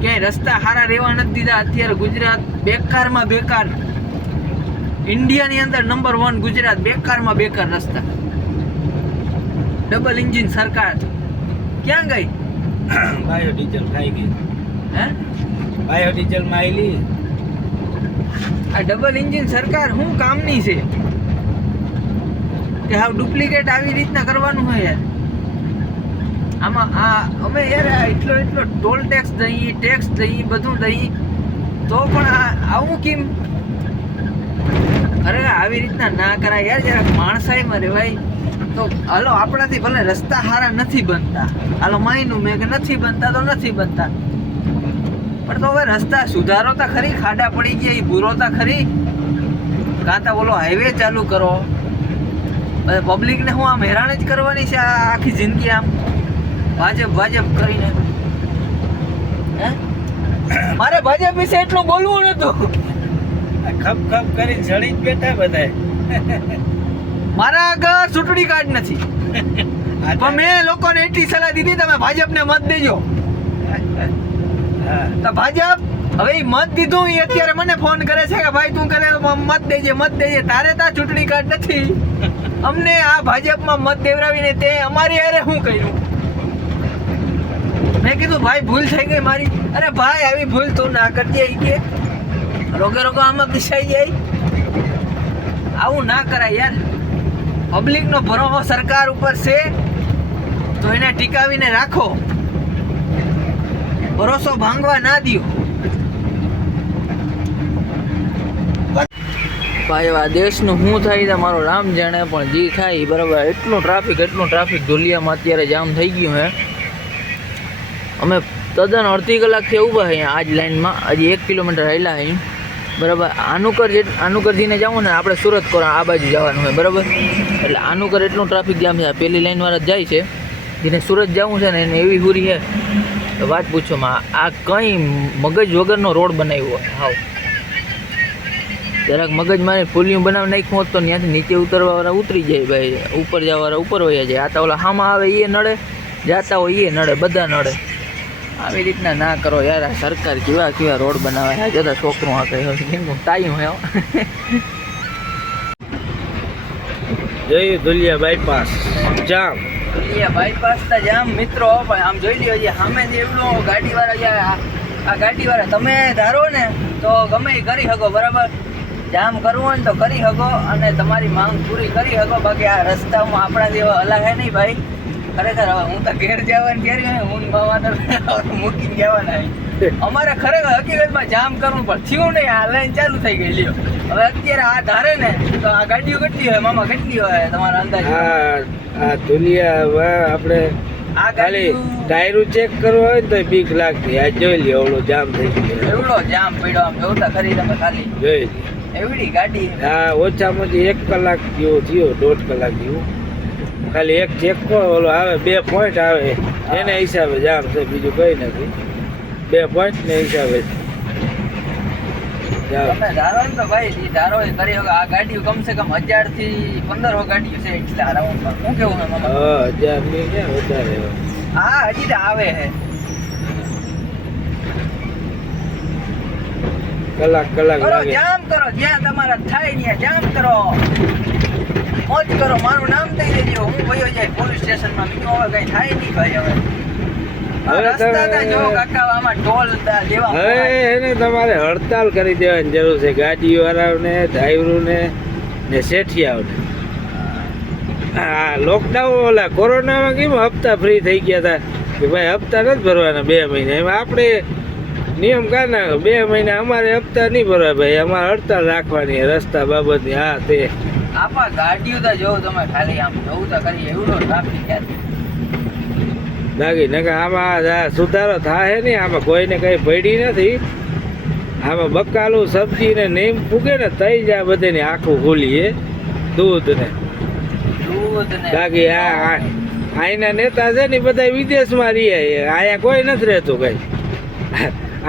ક્યાંય રસ્તા સારા રહેવા નથી દીધા. અત્યારે ગુજરાત બેકારમાં બેકાર. ઇન્ડિયાની અંદર નંબર 1 ગુજરાત. બેકારમાં બેકાર રસ્તા. ડબલ એન્જિન સરકાર ક્યાં ગઈ? બાયોડીઝલ ખાઈ ગઈ. હે બાયોડીઝલ માં આવેલી આ ડબલ એન્જિન સરકાર શું કામની છે કે હાવ ડુપ્લિકેટ આવી રીતના કરવાનું હોય યાર. આમાં આ અમે યાર એટલો ટોલ ટેક્સ દઈએ, ટેક્સ દઈએ, બધું દઈએ તો પણ આવું કેમ? અરે આવી રીતના ના કરાય યાર. જરાક માણસાઈમાં રહેવાય. તો હાલો આપણાથી ભલે રસ્તા સારા નથી બનતા, હાલો માયનું મેં કે નથી બનતા તો નથી બનતા, પણ તો હવે રસ્તા સુધારો તા ખરી. ખાડા પડી ગયા એ ભૂરો તા ખરી. કાં તો બોલો હાઈવે ચાલુ કરો. પબ્લિકને હું આમ હેરાન જ કરવાની છે આખી જિંદગી આમ ભાજપ કરીને. મારે ભાજપ વિશે એટલું બોલવું નતું. ખપ કરી જડી જ બેઠા બધા. મારા આગળ ચૂંટણી કાર્ડ નથી પણ મેં લોકોને એટલી સલાહ દીધી તમે ભાજપને મત દેજો. તો ભાજપ હવે મત દીધું એ અત્યારે મને ફોન કરે છે કે ભાઈ તું કરે મત દેજે. તારે તા ચૂંટણી કાર્ડ નથી. અમને આ ભાજપમાં મત દેવડાવીને તે અમારી હારે શું કર્યું? મેં કીધું ભાઈ ભૂલ થઈ ગઈ મારી. અરે ભાઈ આવી ભૂલ તું ના કરજે. કે રોગે આમાં પીસાઈ જાય. આવું ના કરાય યાર. પબ્લિકનો ભરોસો સરકાર ઉપર છે તો એને ટીકાવીને રાખો. ભરોસો ભાંગવા ના દો. ભાઈ આ દેશનું શું થાય છે મારો રામ જાણે. પણ જે થાય બરાબર. એટલું ટ્રાફિક ધોલિયામાં અત્યારે જામ થઈ ગયું હે. અમે તદ્દન અડધી કલાકથી ઊભા અહીંયા આ જ લાઈનમાં. હજી 1 કિલોમીટર હાલ્યા અહીં બરાબર. આનુકરજીને જવું ને આપણે સુરત કોરા આ બાજુ જવાનું હોય બરાબર. એટલે આનુકર એટલું ટ્રાફિક જામ છે. પહેલી લાઈનવાળા જ જાય છે. જેને સુરત જવું છે ને એને એવી હુરી છે તો વાત પૂછોમાં. આ કંઈ મગજ વગરનો રોડ બનાવ્યો હાવ. જરાક મગજ મારે ફૂલિયું બનાવી નાખ્યું હોત તો ત્યાંથી નીચે ઉતરવાવાળા ઉતરી જાય ભાઈ. ઉપર જવાવાળા ઉપર વયા જાય. આ તો ઓલા હામાં આવે એ નડે, જાતા હોય એ નડે, બધા નડે. આવી રીતના ના કરો યાર. આ સરકાર કેવા રોડ બનાવે. આ જતા છોકરું આ કહે તાયું હે. જોયું ધુલિયા બાયપાસ જામ. બાયપાસ તા જામ મિત્રો. આમ જોઈ લ્યો સામે જે એવડો ગાડીવાળા આ ગાડીવાળા તમે ધારો ને તો ગમે એ કરી શકો બરાબર, જામ કરવું હોય ને તો કરી શકો અને તમારી માંગ પૂરી કરી શકો. બાકી આ રસ્તામાં આપણા જેવા હલાય નહીં ભાઈ. ખરેખર હવે હું તો ઘેર જવાની ત્યારે હું મામા તો મૂકીને જવાના. અમારે ખરેખર હકીકતમાં જામ કરવું પણ થયું નહીં. આ લાઈન ચાલુ થઈ ગઈ લ્યો. હવે અત્યારે આ ધારે ને તો આ ગાડીઓ કેટલી હોય મામા, કેટલી હોય તમારા અંદાજ? આ દુનિયા આપણે આ ખાલી ગાડી ટાયરો ચેક કરવો હોય ને તો બીક લાગતી. આ જોઈ લ્યો ઓલો જામ થઈ ગયો. એવડો જામ પડ્યો આમ જોતા ખરી તમે ખાલી જોઈ એવડી ગાડી. હા ઓછામાંથી 1 કલાક જેવો થયો, 1.5 કલાક જેવું. ખાલી એક ચેક ઓલો આવે 2 પોઈન્ટ આવે એના હિસાબે જામ છે, બીજું કઈ નથી. 2 પોઈન્ટ ને હિસાબે જામ. તમે ધારો ને તો ભાઈ ઈ ધારો એ કરી શકો. આ ગાડીઓ કમસે કમ 1000 થી 1500 ગાડીઓ છે એટલે આ રાઉન્ડમાં શું કેવું છે મામા? 1000 ની ક્યાં વધારે હોય. હા હજી તો આવે છે. કલાક કરો લાગે. જામ કરો, જ્યાં તમારા થાય ત્યાં જામ કરો, મોજ કરો. મારું નામ દઈ દેજો, હું ભયો જાય પોલીસ સ્ટેશનમાં. બીજું હવે કઈ થાય નહીં ભાઈ. હવે આ હવે રસ્તા તમે- તા જો કાકા આમાં ટોલ દેવા હવે એને તમારે હડતાલ કરી દેવાની જરૂર છે, ગાડી વાળાઓને, ડ્રાઈવરોને ને શેઠિયાઓને. હા લોકડાઉન ઓલા કોરોનામાં કેમ હપ્તા ફ્રી થઈ ગયા હતા કે ભાઈ હપ્તા નથી ભરવાના 2 મહિના. એમાં આપણે નિયમ કાઢ નાખો 2 મહિના અમારે હપ્તા નહીં ભરવા ભાઈ, અમારે હડતાલ રાખવાની રસ્તા બાબતની. હા તે આપા ગાડીઓ તો જોઉં તમે ખાલી આમ જોવું તો કરી એવડો ટ્રાફિક યાર. લાગી નકર આમાં આ સુધારો થાય નહીં. આમાં કોઈને કઈ પડી નથી. આમાં બકાલું સબ્જી ને નેમ ફૂગે ને તઈ જ આ બધાની આખું ખોલીએ દૂધ ને. દૂધ ને બાકી આ અહીંના નેતા છે ને બધા વિદેશમાં રહીએ, અહીંયા કોઈ નથી રહેતું કઈ.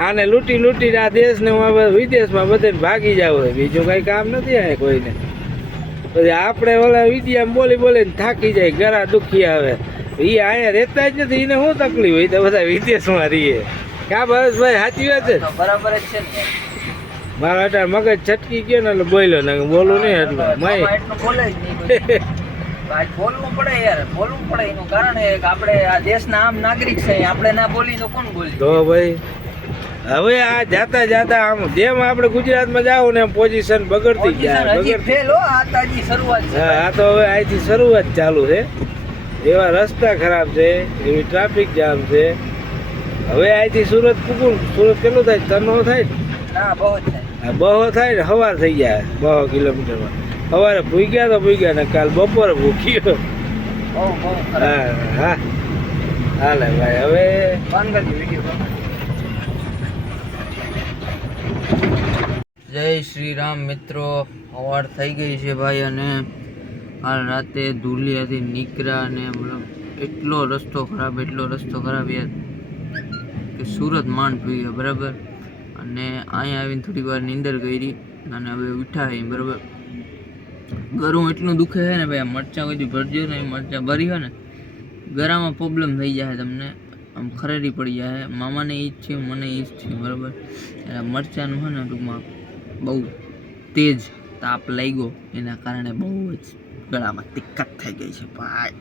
આને લૂંટી લૂંટીને આ દેશને વિદેશમાં બધાને ભાગી જાવ છે, બીજું કઈ કામ નથી અહીંયા કોઈને. પછી આપણે ઓલા વિદ્યામાં બોલી બોલીને થાકી જાય, ગળા દુખી આવે. એ અહીંયા રહેતા જ નથી, એને શું તકલીફ હોય? તો બધા વિદેશમાં રહીએ. કા બસ ભાઈ સાચી વાત છે. તો બરાબર જ છે ને યાર. મારો અત્યારે મગજ છટકી ગયો ને એટલે બોલ્યો ને બોલું નહીં એટલે મામા એટલું બોલે જ નહીં કોઈ. ભાઈ બોલવું પડે યાર, બોલવું પડે. એનું કારણ એ કે આપણે આ દેશના આમ નાગરિક છે, આપણે ના બોલી તો કોણ બોલી? તો ભાઈ હવે આ જાતા જાતા આમ જેમ આપણે ગુજરાતમાં જાવ ને એમ પોઝિશન બગડતી જાય, હજી બગડતી. ફેલ હો, આ તો હજી શરૂઆત છે. હા આ તો હવે અહીંથી શરૂઆત ચાલુ છે. એવા રસ્તા ખરાબ છે, એવી ટ્રાફિક જામ છે. હવે અહીંથી સુરત પૂગું, સુરત કેટલું થાય? 3 થાય ને? ના બહુ જ છે. આ 2 થાય ને સવાર થઈ જાય 2 કિલોમીટરમાં. સવારે ભૂગ્યા તો ભૂગ્યા ને કાલ બપોરે ભૂખ્યો. બહુ બહુ ખરાબ. હા હા હાલે ભાઈ હવે બંધ કરી વિડીયો. જય શ્રી રામ મિત્રો, સવાર થઈ ગઈ છે ભાઈ. અને કાલ રાતે ધુલિયાથી નીકળ્યા અને મતલબ એટલો રસ્તો ખરાબ યાર કે સુરત માંડ પી ગયા બરાબર. અને અહીંયા આવીને થોડીક વાર નીંદર કરી અને હવે ઉઠા છે બરાબર. ગળું એટલું દુખે છે ને ભાઈ, આ મરચાં કોઈ ભરજો ને, મરચાં ભરી હોય ને ગળામાં પ્રોબ્લેમ થઈ જાય તમને, આમ ખરેડી પડી જાય. મામાને ઈ જ છે, મને ઈ જ છે બરાબર. મરચાંનું છે ને ટૂંકમાં બહુ તેજ તાપ લાગ્યો, એના કારણે બહુ જ ગળામાં દિક્કત થઈ ગઈ છે ભાઈ.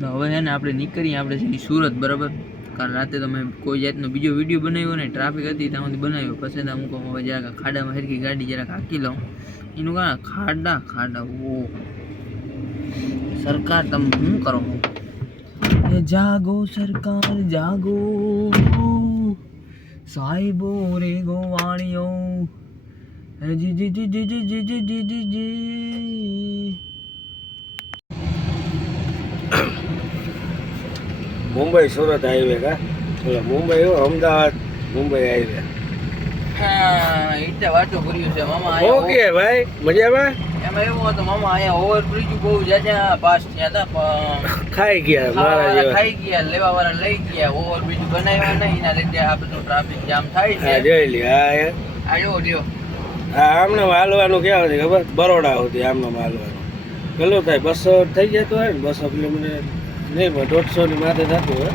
તો હવે છે ને આપણે નીકળીએ, આપણે છે સુરત બરાબર. કાલ રાતે તમે કોઈ જાતનો બીજો વિડીયો બનાવ્યો ને, ટ્રાફિક હતી ત્યાંથી બનાવ્યો. પછી તો અમુક હવે જરાક ખાડામાં હેરકી ગાડી જરાક હાંકી લઉં. એનું કારણ ખાડા ઓ સરકાર તમે શું કરો? એ જાગો સરકાર જાગો, સાહેબો રે ગોવાળીઓ, જી જી જી જી જી જી જી જી જી જી. મુંબઈ સુરત હાઈવે કા ઓલા મુંબઈ અમદાવાદ મુંબઈ હાઈવે. હા એટલે વાતો કર્યું છે મામા. ઓકે ભાઈ મજામાં. એમાં એવું હતું મામા, અહીંયા ઓવરબ્રિજ બહુ જ્યાં પાસ થયા હતા પણ ખાઈ ગયા મારા ખાવાવાળા જેવા. ખાઈ ગયા, લેવાવાળા લઈ ગયા. ઓવરબ્રિજ બનાવ્યા નહીં, એના લીધે આ બધું ટ્રાફિક જામ થાય હા છે. જોઈ લે. હા આ જો લ્યો હા આમને હાલવાનું ક્યાં છે ખબર? બરોડા સુધી આમને હાલવાનું કેટલું થાય? 200 થઈ જતું હોય ને, 200 કિલોમીટર નહીં પણ 150 ની માથે થતું હોય.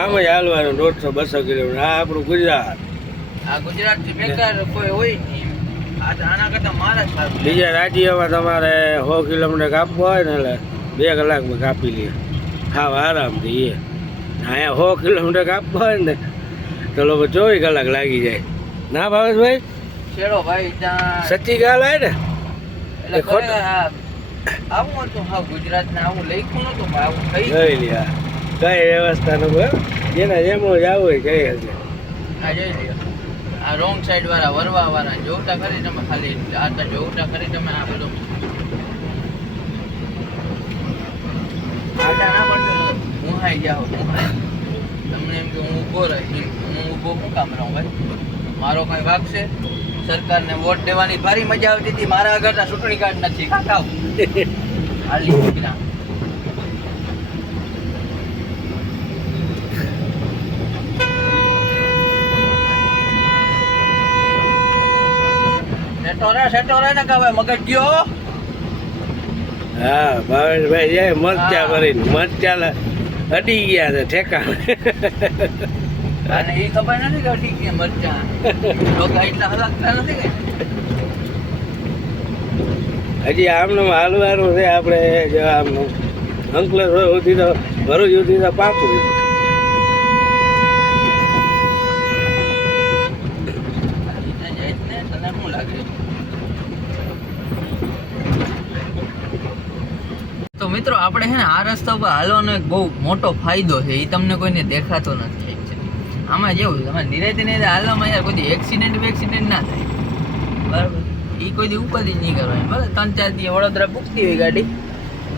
આમ જ હાલવાનું 150-200 કિલોમીટર. આ આપણું ગુજરાત. આ ગુજરાતથી બેકાર કોઈ હોય નહીં. આ તો આના કરતા મારા જ સારું. બીજા રાજ્યમાં તમારે 100 કિલોમીટર કાપવું હોય ને એટલે 2 કલાકમાં કાપી લે, ખાવ આરામથી. એ અહીંયા 100 કિલોમીટર કાપવું હોય ને ચલો 24 કલાક લાગી જાય ના ભાવેશભાઈ છેડો ભાઈ ત્યાં સચ્ચી ગાલ આવે ને એટલે ખોટું. આવું હતું હા ગુજરાતને આવું લખ્યું નતું પણ આવું થઈ જોઈ લ્યા કઈ વ્યવસ્થા નું જેના જેમનું જ આવું હોય કઈ હશે આ જોઈ લ્યો આ રોંગ સાઈડ વાળા વરવા વાળા જોવટા કરી તમે ખાલી આ તો જોવટા કરી તમે આ બધું આટા ના પડતો હું હાઈ જાઓ તમને એમ કે હું ઊભો રહી હું ઊભો શું કામ રહું ભાઈ મારો કઈ વાક છે સરકારને વોટ દેવાની ભારી મજા આવતી હતી મારા આગળના ચૂંટણી કાર્ડ નથી કાકા હાલી દીકરા સેટોરે ને કાવે મગજ ગયો હા ભાવેશભાઈ જાય મરચા ભરીને મરચા અડી ગયા છે ઠેકાણે અને એ ખબર નથી કે અડી ગયા મરચા લોકો એટલા હલાકતા નથી કે હજી આમનું હાલવાનું છે આપણે જો આમનું અંકલેશ્વર સુધી તો ભરૂચ સુધી તો પાકું તને શું લાગે તો મિત્રો આપણે છે ને આ રસ્તા ઉપર હાલવાનો એક બહુ મોટો ફાયદો છે એ તમને કોઈને દેખાતો નથી આમાં જેવું તમે નિરાતે નહીં હાલવામાં યાર કોઈ એક્સિડન્ટ ના થાય બરાબર એ કોઈ દી ઉપાધિ નહીં કરવાની બરાબર 3-4 દી વડોદરા પૂછતી હોય ગાડી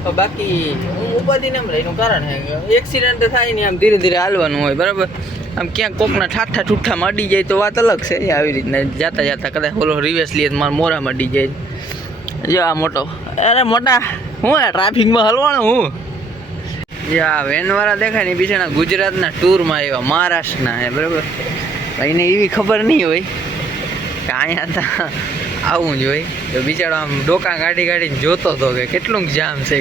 તો બાકી હું ઉપાધિ ને એમ રહીનું કારણ છે એક્સિડન્ટ તો થાય નહીં આમ ધીરે ધીરે હાલવાનું હોય બરાબર આમ ક્યાંક કોકના ઠાઠા ઠૂઠામાં અડી જાય તો વાત અલગ છે આવી રીતના જાતા જાતા કદાચ ઓલો રિવર્સ લઈએ તો મારા મોરામાં અડી જાય જો આ મોટો અરે મોટા હું ટ્રાફિકમાં હલવાનું હું જે આ વેનવાળા દેખાય ને બિચારા ગુજરાતના ટૂરમાં આવ્યા મહારાષ્ટ્રના હે બરાબર એને એવી ખબર નહીં હોય કે અહીંયા તો આવું જ હોય તો બિચારો આમ ડોકા કાઢીને જોતો હતો કે કેટલું જામ છે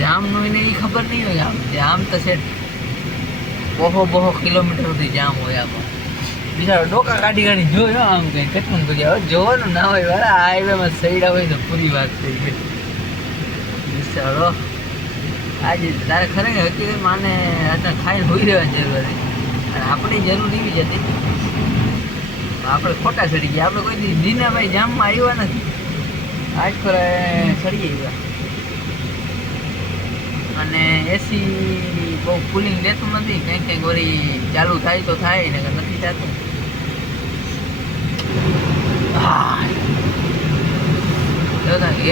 જામનું એને એ ખબર નહીં હોય જામ તો છે બહો કિલોમીટર સુધી જામ હોય આમાં બિચારો ડોકા કાઢી જોયો આમ કંઈ કેટલું બધું જોવાનું ના હોય વાળા આ હાઈવેમાં સૈડા હોય તો પૂરી વાત થઈ ગઈ બિચારો આજે તારે ખરેખર હકીકત માને અત્યારે ખાઈને હોઈ રહેવાની જરૂર હતી અને આપણી જરૂર એવી જ હતી આપણે ખોટા ચડી ગયા આપણે કોઈ દીનાભાઈ જામમાં આવ્યા નથી આજ પર ચડી ગયા અને એસી બહુ કુલિંગ લેતું નથી કંઈક વળી ચાલુ થાય તો થાય ને નથી થતું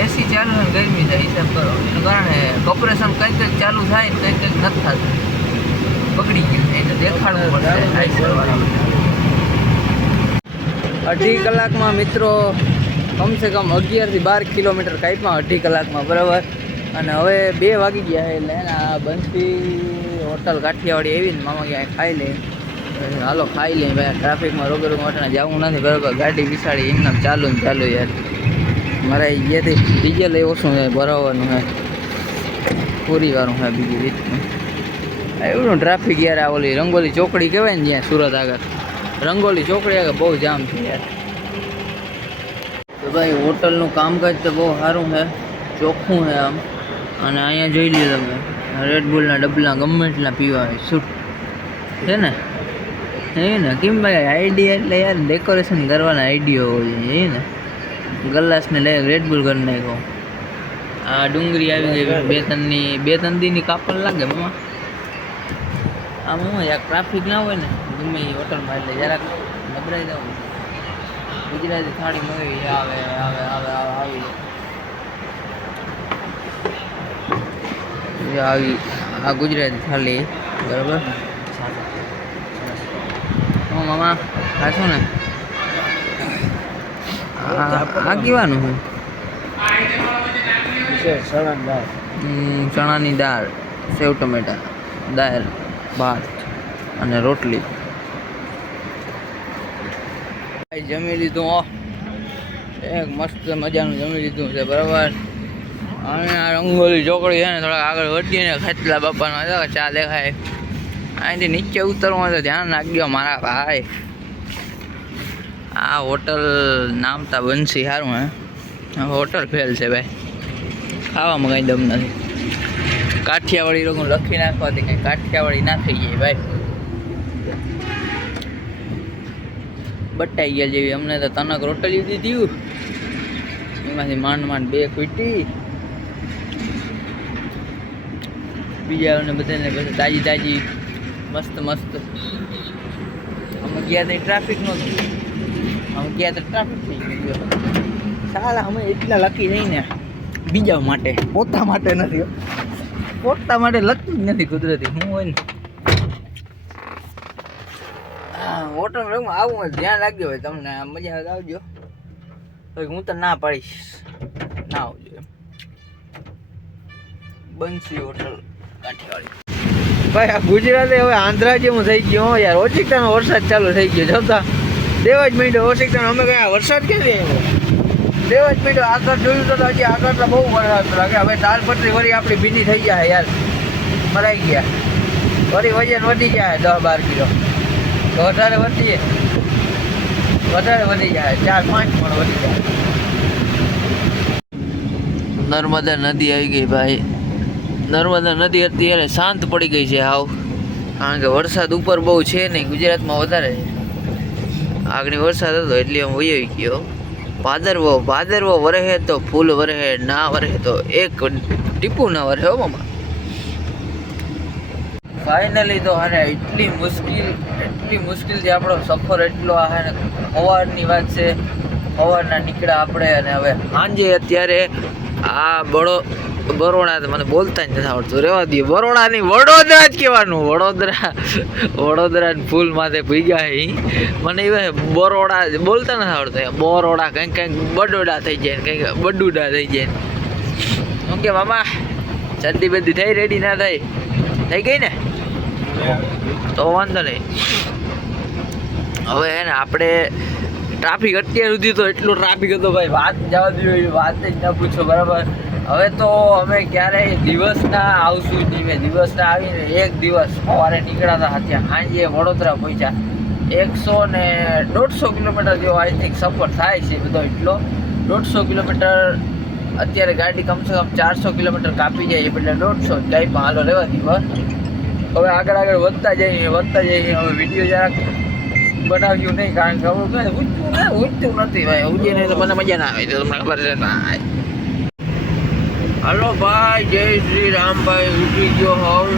એસી ચાલુ હોય ગરમી થાય હિસાબ કરો એનું કારણ કોર્પોરેશન કંઈક ચાલુ થાય ને કંઈક નથી થતું પકડી ગયું એટલે દેખાડવું પડશે 2.5 કલાકમાં મિત્રો કમસે કમ 11 થી 12 કિલોમીટર કાંઈકમાં 2.5 કલાકમાં બરાબર અને હવે 2 વાગી ગયા એટલે આ બનતી હોટલ કાઠિયાવાડી આવી ને મામા ક્યાંય ખાઈ લે હાલો ખાઈ લે ભાઈ ટ્રાફિકમાં રોગે માટે જવું નથી બરાબર ગાડી બિસાડી એમને ચાલુ યાર મારે અહીંયાથી ડીઝલ ઓછું છે ભરાવવાનું છે પૂરી વારું છે બીજી રીતનું એવું ટ્રાફિક યાર આ ઓલી રંગોલી ચોકડી કહેવાય ને જ્યાં સુરત આગળ રંગોલી ચોકડી આગળ બહુ જામ છે યાર તો ભાઈ હોટલનું કામકાજ તો બહુ સારું છે ચોખ્ખું છે આમ અને અહીંયા જોઈ લ્યો તમે રેડબુલના ડબલા ગમે એટલા પીવા હોય શૂટ છે ને એ ને કેમ ભાઈ આઈડિયા એટલે યાર ડેકોરેશન કરવાના આઈડિયા હોય એ ને ગલાસને લઈ રેડબુલ કરી નાખો આ ડુંગળી આવી ગઈ 2-3 દીની કાપડ લાગે મામા આમ હું યાર ટ્રાફિક ના હોય ને ગમે એ હોટલમાં એટલે જરાક નબળાઈ જવું ગુજરાતી થાળી મળી આવી આ ગુજરાતી થાળી બરાબર હું મામા ખાશો ને આ કહેવાનું ચણાની દાળ સેવ ટમેટા દાળ ભાત અને રોટલી જમી લીધું એક મસ્ત મજાનું જમી લીધું છે બરાબર અહીંયા રંગોલી ચોકડી છે ને થોડાક આગળ વધીને ખેતલા બાપાનો ચા દેખાય અહીંથી નીચે ઉતરવાનું તો ધ્યાન રાખજો મારા ભાઈ આ હોટલ નામ તા બંસી સારું હે હોટલ ફેલ છે ભાઈ ખાવામાં કંઈ દમ નથી કાઠિયાવાડી લોકો લખી નાખવાથી કંઈ કાઠિયાવાડી ના થઈ જાય ભાઈ બટાઈ ગયા જેવી. અમને તો તનક રોટલી દીધી, એમાંથી માંડ 2 ખૂટી. બીજાઓને બધાને પછી તાજી મસ્ત અમે ગયા તો ટ્રાફિક નહોતું, અમે ગયા તો ટ્રાફિક થઈ ગયું. સાલા અમે એટલા લકી નહીં ને બીજા માટે, પોતા માટે નથી. પોતા માટે લખતું જ નથી કુદરતી. હું હોય ને હોટલ રૂમમાં આવું હોય ધ્યાન રાખજો. ભાઈ તમને મજા આવે આવજો. હું તો ના પાડીશ, ના આવજો એમ. બંસી હોટલ કાઠિયાવાડી. ભાઈ આ ગુજરાતે હવે આંધ્રા જેવું થઈ ગયું યાર. ઓશિકતાનો વરસાદ ચાલુ થઈ ગયો. જોતા દેવા જ માંડ્યો ઓશિકતાનો. અમે કઈ વરસાદ ક્યાંથી આવ્યો? દેવા જ માંડ્યો. આગળ જોયું તો હજી આગળ તો બહુ વરસાદ લાગે. હવે તાલ પટરી વળી આપણી ભીની થઈ જાય યાર, મરાઈ ગયા. વળી વજન વધી જાય 10-12 કિલો. તો વધારે વધી જાય 4-5 પણ વધી જાય. નર્મદા નદી આવી ગઈ ભાઈ. નર્મદા નદી અત્યારે શાંત પડી ગઈ છે હાવ, કારણ કે વરસાદ ઉપર બહુ છે નહીં, ગુજરાતમાં વધારે છે. આગળ વરસાદ હતો એટલે આમ વહી ગયો. ભાદરવો વરહે તો ફૂલ વરહે, ના વરહે તો એક ટીપું ના વરહે. હો મામા ફાઇનલી તો હાને એટલી મુશ્કેલથી આપણો સફર એટલો આ ને સવારની વાત છે. સવારના નીકળ્યા આપણે અને હવે સાંજે અત્યારે આ બરોડા મને બોલતા જ નથી આવડતું, રહેવા દઈએ. બરોડા નહીં, વડોદરા જ કહેવાનું. વડોદરા ફૂલ માથે ભીગ્યા હે. મને એ બરોડા બોલતા નથી આવડતું. બરોડા કંઈક બડોડા થઈ જાય, કંઈક બડુડા થઈ જાય. શું કે મામા શરદી બધી થઈ? રેડી ના થઈ ગઈ ને? તો વાંધો નહીં. હવે ને આપણે ટ્રાફિક અત્યાર સુધી તો એટલો ટ્રાફિક હતો ભાઈ, વાત જવા દો, વાત જ ના પૂછો. બરાબર. હવે તો અમે ક્યારેય દિવસના આવશું જ નહીં. દિવસના આવીને એક દિવસ સવારે નીકળ્યા હતા, ત્યાં સાંજે વડોદરા પહોંચ્યા. 100 ને 150 કિલોમીટર જેવો આઈ થિંક સફર થાય છે બધો. એટલો 150 કિલોમીટર અત્યારે ગાડી કમસે કમ 400 કિલોમીટર કાપી જાય, એટલે 150 કંઈ પણ હાલો રહેવા દીધો. હવે આગળ વધતા જઈએ. હવે વિડીયો જરાક બનાવ્યું નહીં, કારણ કે ઉઠતું નથી ભાઈ. ઉજે નહીં તો મને મજા ના આવે, તો તમને ખબર છે. હાલો ભાઈ, જય શ્રી રામ ભાઈ. ઉઠી ગયો હોવ.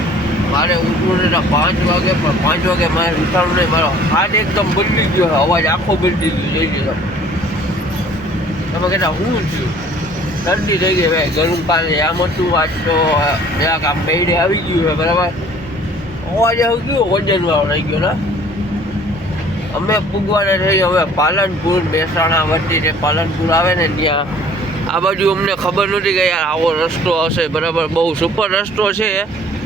મારે ઉઠવું ને 5 વાગે, પણ 5 વાગે મારે ઉઠાડવું નહીં. મારો હાથ એકદમ બદલી ગયો, અવાજ આખો બદલી ગયો. જોઈ ગયો તમે કહેતા હું છું, ઠંડી થઈ ગઈ ભાઈ. ગરમ પાણી આમ હતું, આજ તો આમ બેડે આવી ગયું છે. બરાબર. અવાજ આવી ગયો, વજનવાળો થઈ ગયો ને. અમે પૂગવાના થઈ હવે પાલનપુર. મહેસાણા વચ્ચે જે પાલનપુર આવે ને ત્યાં આ બાજુ અમને ખબર નહોતી કે યાર આવો રસ્તો હશે. બરાબર. બહુ સુપર રસ્તો છે.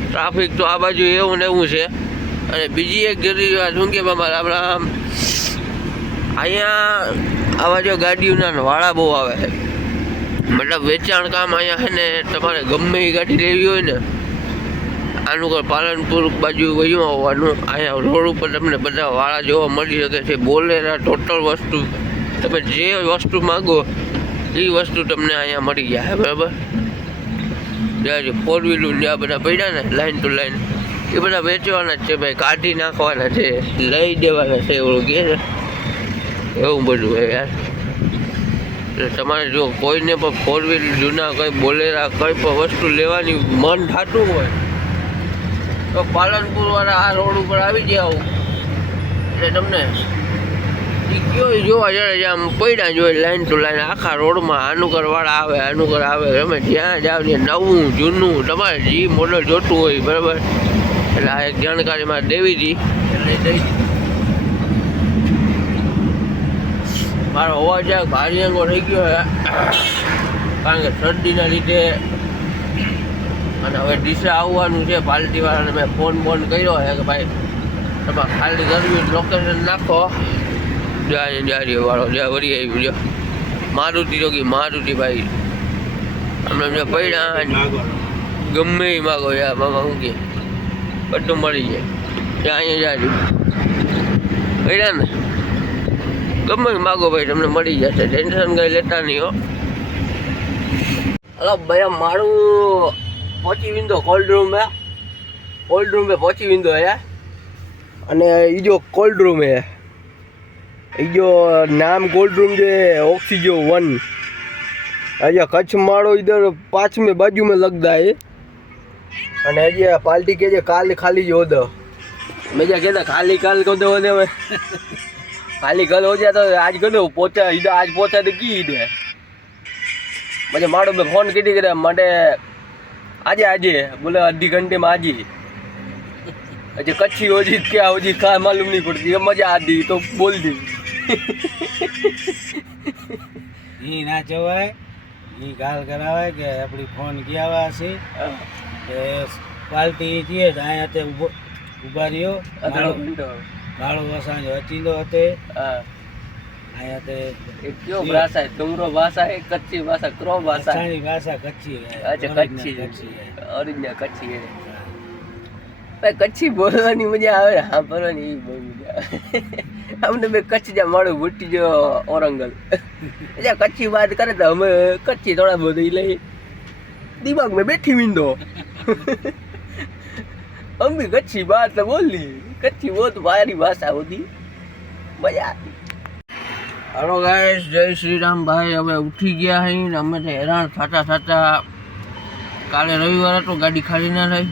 ટ્રાફિક તો આ બાજુ એવું ને એવું છે. અને બીજી એક જરૂરી વાત શું કે આપણા અહીંયા આવા જો ગાડીઓના વાળા બહુ આવે છે. મતલબ વેચાણ કામ અહીંયા છે ને, તમારે ગમે એ ગાડી લેવી હોય ને, આનું કોઈ પાલનપુર બાજુ વયું આવવાનું. અહીંયા રોડ ઉપર તમને બધા વાળા જોવા મળી શકે છે. બોલેરા ટોટલ વસ્તુ, તમે જે વસ્તુ માગો એ વસ્તુ તમને અહીંયા મળી જાય. બરાબર. જ્યારે 4 વ્હીલર જ્યાં બધા પડ્યા ને લાઈન ટુ લાઈન, એ બધા વેચવાના જ છે ભાઈ. કાઢી નાખવાના છે, લઈ દેવાના છે, એવું કહે છે. એવું બધું હોય યાર. એટલે તમારે જો કોઈને પણ 4 વ્હીલર જૂના કંઈ બોલેરા કંઈ પણ વસ્તુ લેવાની મન થતું હોય તો પાલનપુર વાળા આ રોડ ઉપર આવી જાવ એટલે તમને કયો જોવા જડે. આમ પડ્યા જ હોય લાઈન ટુ લાઈન આખા રોડમાં. આનુકર વાળા આવે તમે જ્યાં જાવ ત્યાં નવું જૂનું તમારે જે મોડલ જોતું હોય. બરાબર. એટલે આ એક જાણકારી મારે દેવી હતી એટલે દઈ. મારો અવાજ ભારી અંગો થઈ ગયો છે, કારણ કે શરદીના લીધે. અને હવે ડીસા આવવાનું છે. પાલટીવાળાને મેં ફોન કર્યો છે કે ભાઈ તમે ખાલી કરવી લોકેશન નાખો. જારી વાળો જ્યાં વળી આવી ગયો મારુતિ ભાઈ. અમને જે પડ્યા ગમે એ માગો યાર બાબા, શું કે બધું મળી જાય ત્યાં. અહીંયા જારી પડ્યા ને ગમે એ માગો ભાઈ, તમને મળી જશે. ટેન્શન કંઈ લેતા નહીં હો. હલો ભાઈ, મારું પહોંચી વિંદો કોલ્ડ રૂમ પહોંચી વિંદો હે. અને એ જો કોલ્ડ રૂમ હે. એ જો नाम कोल्ड रूम जे ऑक्सीजो 1 अजय कच्छ माड़ो इधर 5 में बाजू में लगता है અને અજય પાર્ટી કે કાલ ખાલી જો દો मैं क्या कहता खाली कल को दो दे खाली कल हो जाए तो आज कर दो पहुंचा इधर आज पहुंचा तो की इधर मुझे माड़ो में फोन की करे माटे आजे आजे बोले आधी घंटे में आज ही अजय कच्ची हो जी क्या हो जी खा मालूम नहीं पड़ती मजा आती तो बोल दी ये ना चवाय ये गाल करावे के अपनी फोन किया हुआ से पार्टी थी आया ते उभा रहियो गाड़ो वसांजो अचींदो हते आया ते क्यों भाषा है तुमरो भाषा है कच्ची भाषा क्रो भाषा असानी भाषा कच्ची है अच्छा कच्ची ओरिजिनल कच्ची है भाई कच्ची बोलવાની મજા આવે હા બોલવાની બહુ મજા આવે हमने में कच्ची जा मारो बुट्टी जो औरंगल अच्छा कच्ची बात करे तो हमें कच्ची थोड़ा बहुत ही ले दिमाग में बैठी विंडो हम भी कच्ची बात तो बोल ली कच्ची बहुत भारी भाषा होती मजा आती हेलो गाइस जय श्री राम भाई હવે ઉઠી ગયા હઈ ને અમે હેરાન થાતા થાતા કાલે રવિવાર હતો ગાડી ખાલી ના થઈ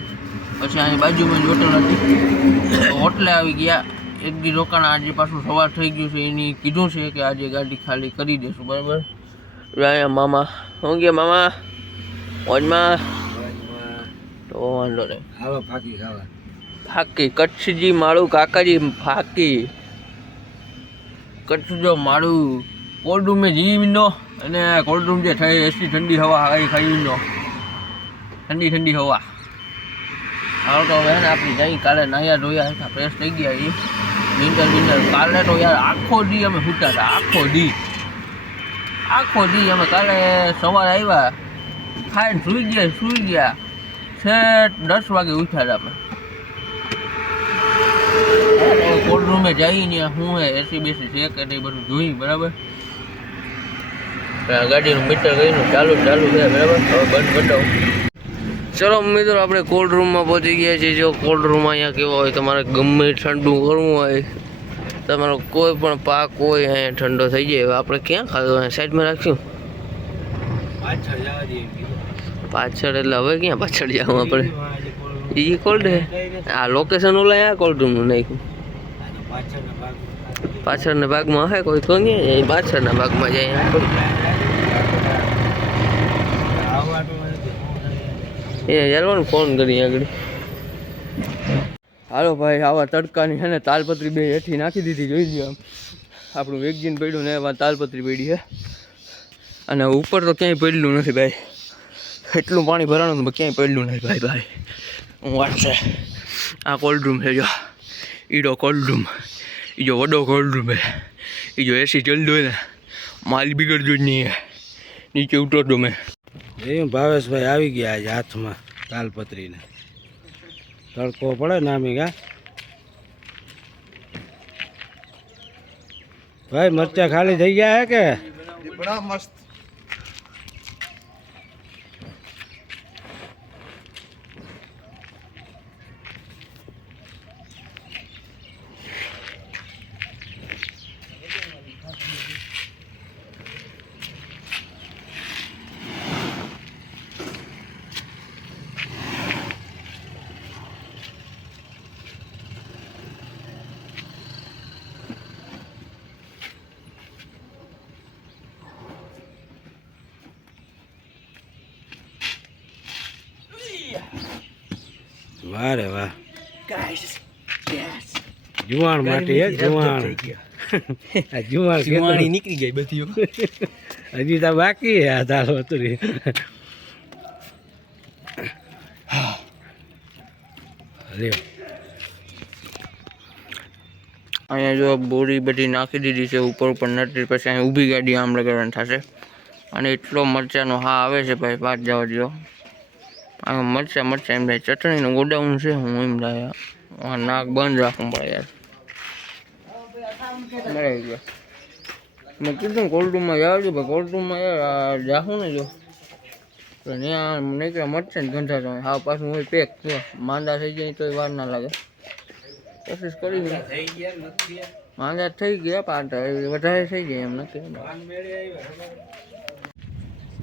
પછી આની બાજુમાં જ હોટલ હતી હોટલે આવી ગયા એક દી રોકાણ આજે પાછું સવાર થઈ ગયું છે એની કીધું છે કે આજે ગાડી ખાલી કરી દેશું બરાબર અહીંયા મામા હું ગયા મામા મોજમાં તો વાંધો નહીં આવો ફાકી ખાવા ફાકી કચ્છજી માળું કાકાજી ફાકી કચ્છ જો માળું કોલ્ડ રૂમે જી વિન્ડો અને કોલ્ડ રૂમ જે થઈ એસી ઠંડી હવા ખાઈ વિન્ડો ઠંડી ઠંડી હવા હાલ તો હવે ને આપણી જઈ કાલે નાયા ધોયા હતા ફ્રેશ થઈ ગયા એ વિન્ટર કાલે તો યાર આખો દી અમે સૂતા હતા આખો દી અમે કાલે સવારે આવ્યા ખાઈને સૂઈ ગયા સેટ 10 વાગે ઉઠ્યા હતા અમે કોલ્ડ રૂમે જઈને શું હે એસી બેસી છે કે નહીં બધું જોઈ બરાબર ગાડીનું મીટર ગયું ચાલુ છે બરાબર હવે બંધ બતાવો ચલો મિત્રો આપણે કોલ્ડ રૂમમાં પહોંચી ગયા છીએ જો કોલ્ડ રૂમ અહીંયા કેવો હોય તમારે ગમે ઠંડુ કરવું હોય તમારો કોઈ પણ પાક હોય અહીંયા ઠંડો થઈ જાય આપણે ક્યાં ખાધો અહીંયા સાઈડમાં રાખશું પાછળ એટલે હવે ક્યાં પાછળ જાવ આપણે એ કોલ્ડ હે આ લોકેશન ઓલા આ કોલ્ડ રૂમનું નાખ્યું પાછળના ભાગમાં હે કોઈ તો નહીં પાછળના ભાગમાં જાય એ ચાલો ને ફોન કરી આગળ હાલો ભાઈ આવા તડકાની છે ને તાલપત્રી બે હેઠી નાખી દીધી જોઈ લો આમ આપણું વેગજીન પડ્યું ને એમાં તાલપત્રી પડી છે અને ઉપર તો ક્યાંય પડેલું નથી ભાઈ એટલું પાણી ભરાણું તો ક્યાંય પડેલું નથી ભાઈ હું વાત છે આ કોલ્ડ રૂમ છે જો ઈડો કોલ્ડ રૂમ એ જો વડો કોલ્ડ રૂમ છે એ જો એસી ચાલતો હોય ને માલ બિગડજો જ નહીં નીચે ઉતરતો મેં એ ભાવેશભાઈ આવી ગયા આજે હાથમાં તાલપત્રીને તડકો પડે ને આમી ગા ભાઈ મરચા ખાલી થઈ ગયા હે કે बड़ा मस्त વાહ રે વાહ જુવાણ માટે હે જુવાણ આ જુવાણી નીકળી ગઈ બધી હજી તો બાકી હે આ તાલપત્રી અહીંયા જો બોરી બધી નાખી દીધી છે ઉપર નથી પછી અહીં ઊભી ગાડી આમ લગાડવાની થશે અને એટલો મરચાંનો હા આવે છે ભાઈ વાત જવા દો આમાં મરચાં એમ થાય ચટણીનું ગોડાઉન છે હું એમ થાય નાક બંધ રાખવું પડે યાર મરાઈ ગયો મેં કીધું કોલ્ડ રૂમમાં જાવ છું ભાઈ કોલ્ડ રૂમમાં યાર જાઉં ને જો તો ત્યાં નીકળ્યા મરચાં ગંધાતો હોય હા પાછું હોય પેક જો માંદા થઈ જાય તો વાર ના લાગે કોશિશ કરી થઈ ગયા નથી માંગા થઈ ગયા પાંચ વધારે થઈ ગયા એમ નથી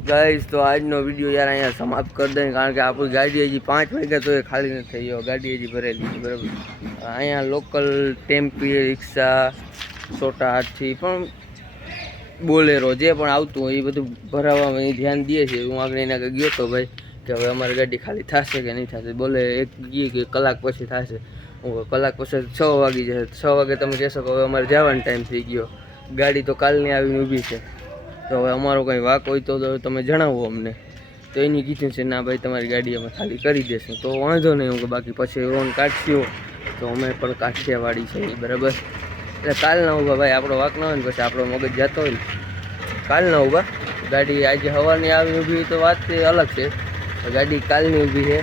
ગાઈસ. તો આજનો વિડીયો યાર અહીંયા સમાપ્ત કરી દઈએ, કારણ કે આપણી ગાડી હજી 5 વાગ્યા તો એ ખાલી નથી થઈ ગયો, ગાડી હજી ભરેલી છે બરાબર. અહીંયા લોકલ ટેમ્પી રિક્ષા છોટા હાથથી પણ બોલેરો જે પણ આવતું હોય એ બધું ભરાવામાં એ ધ્યાન દે છે. હું આગળ એના ગયો તો ભાઈ કે હવે અમારી ગાડી ખાલી થશે કે નહીં થશે, બોલે એક ગઈ કે કલાક પછી થશે. હું કલાક પછી 6 વાગી જશે, 6 વાગે તમે કહેશો કે હવે અમારે જવાનો ટાઈમ થઈ ગયો, ગાડી તો કાલની આવીને ઊભી છે, તો હવે અમારો કંઈ વાક હોય તો તમે જણાવો અમને. તો એની કીધું છે ના ભાઈ તમારી ગાડી અમે ખાલી કરી દેશું, તો વાંધો નહીં. હું કે બાકી પછી લોન કાઢશું તો અમે પણ કાઠિયાવાડી છે બરાબર. એટલે કાલ ના ઊભા ભાઈ, આપણો વાક ના હોય ને પછી આપણો મગજ જતો હોય ને, કાલ ના ઊભા. ગાડી આજે સવારની આવીને ઊભી તો વાત અલગ છે, ગાડી કાલની ઊભી છે.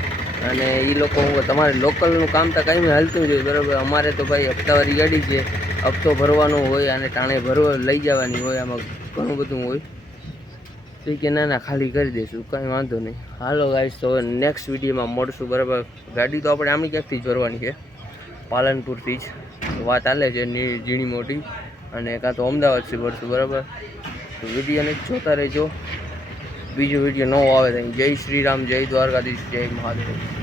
અને એ લોકો તમારે લોકલનું કામ તો કાંઈ હાલતું જ હોય બરાબર. અમારે તો ભાઈ હપ્તાવાળી ગાડી છે, હપ્તો ભરવાનો હોય અને ટાણે ભરવા લઈ જવાની હોય, આમાં ઘણું બધું હોય. તો કે ના ના ખાલી કરી દઈશું, કાંઈ વાંધો નહીં. હાલો ગાઈસ, તો નેક્સ્ટ વિડીયોમાં મળશું બરાબર. ગાડી તો આપણે આમની ક્યાંકથી જ ભરવાની છે, પાલનપુરથી જ વાત હાલે છે ઝીણી મોટી, અને કાં તો અમદાવાદથી ભરશું બરાબર. તો વિડીયોને જોતા રહેજો. બીજો વિડીયો નવો આવે તો જય શ્રી રામ, જય દ્વારકાધીશ, જય મહાદેવ.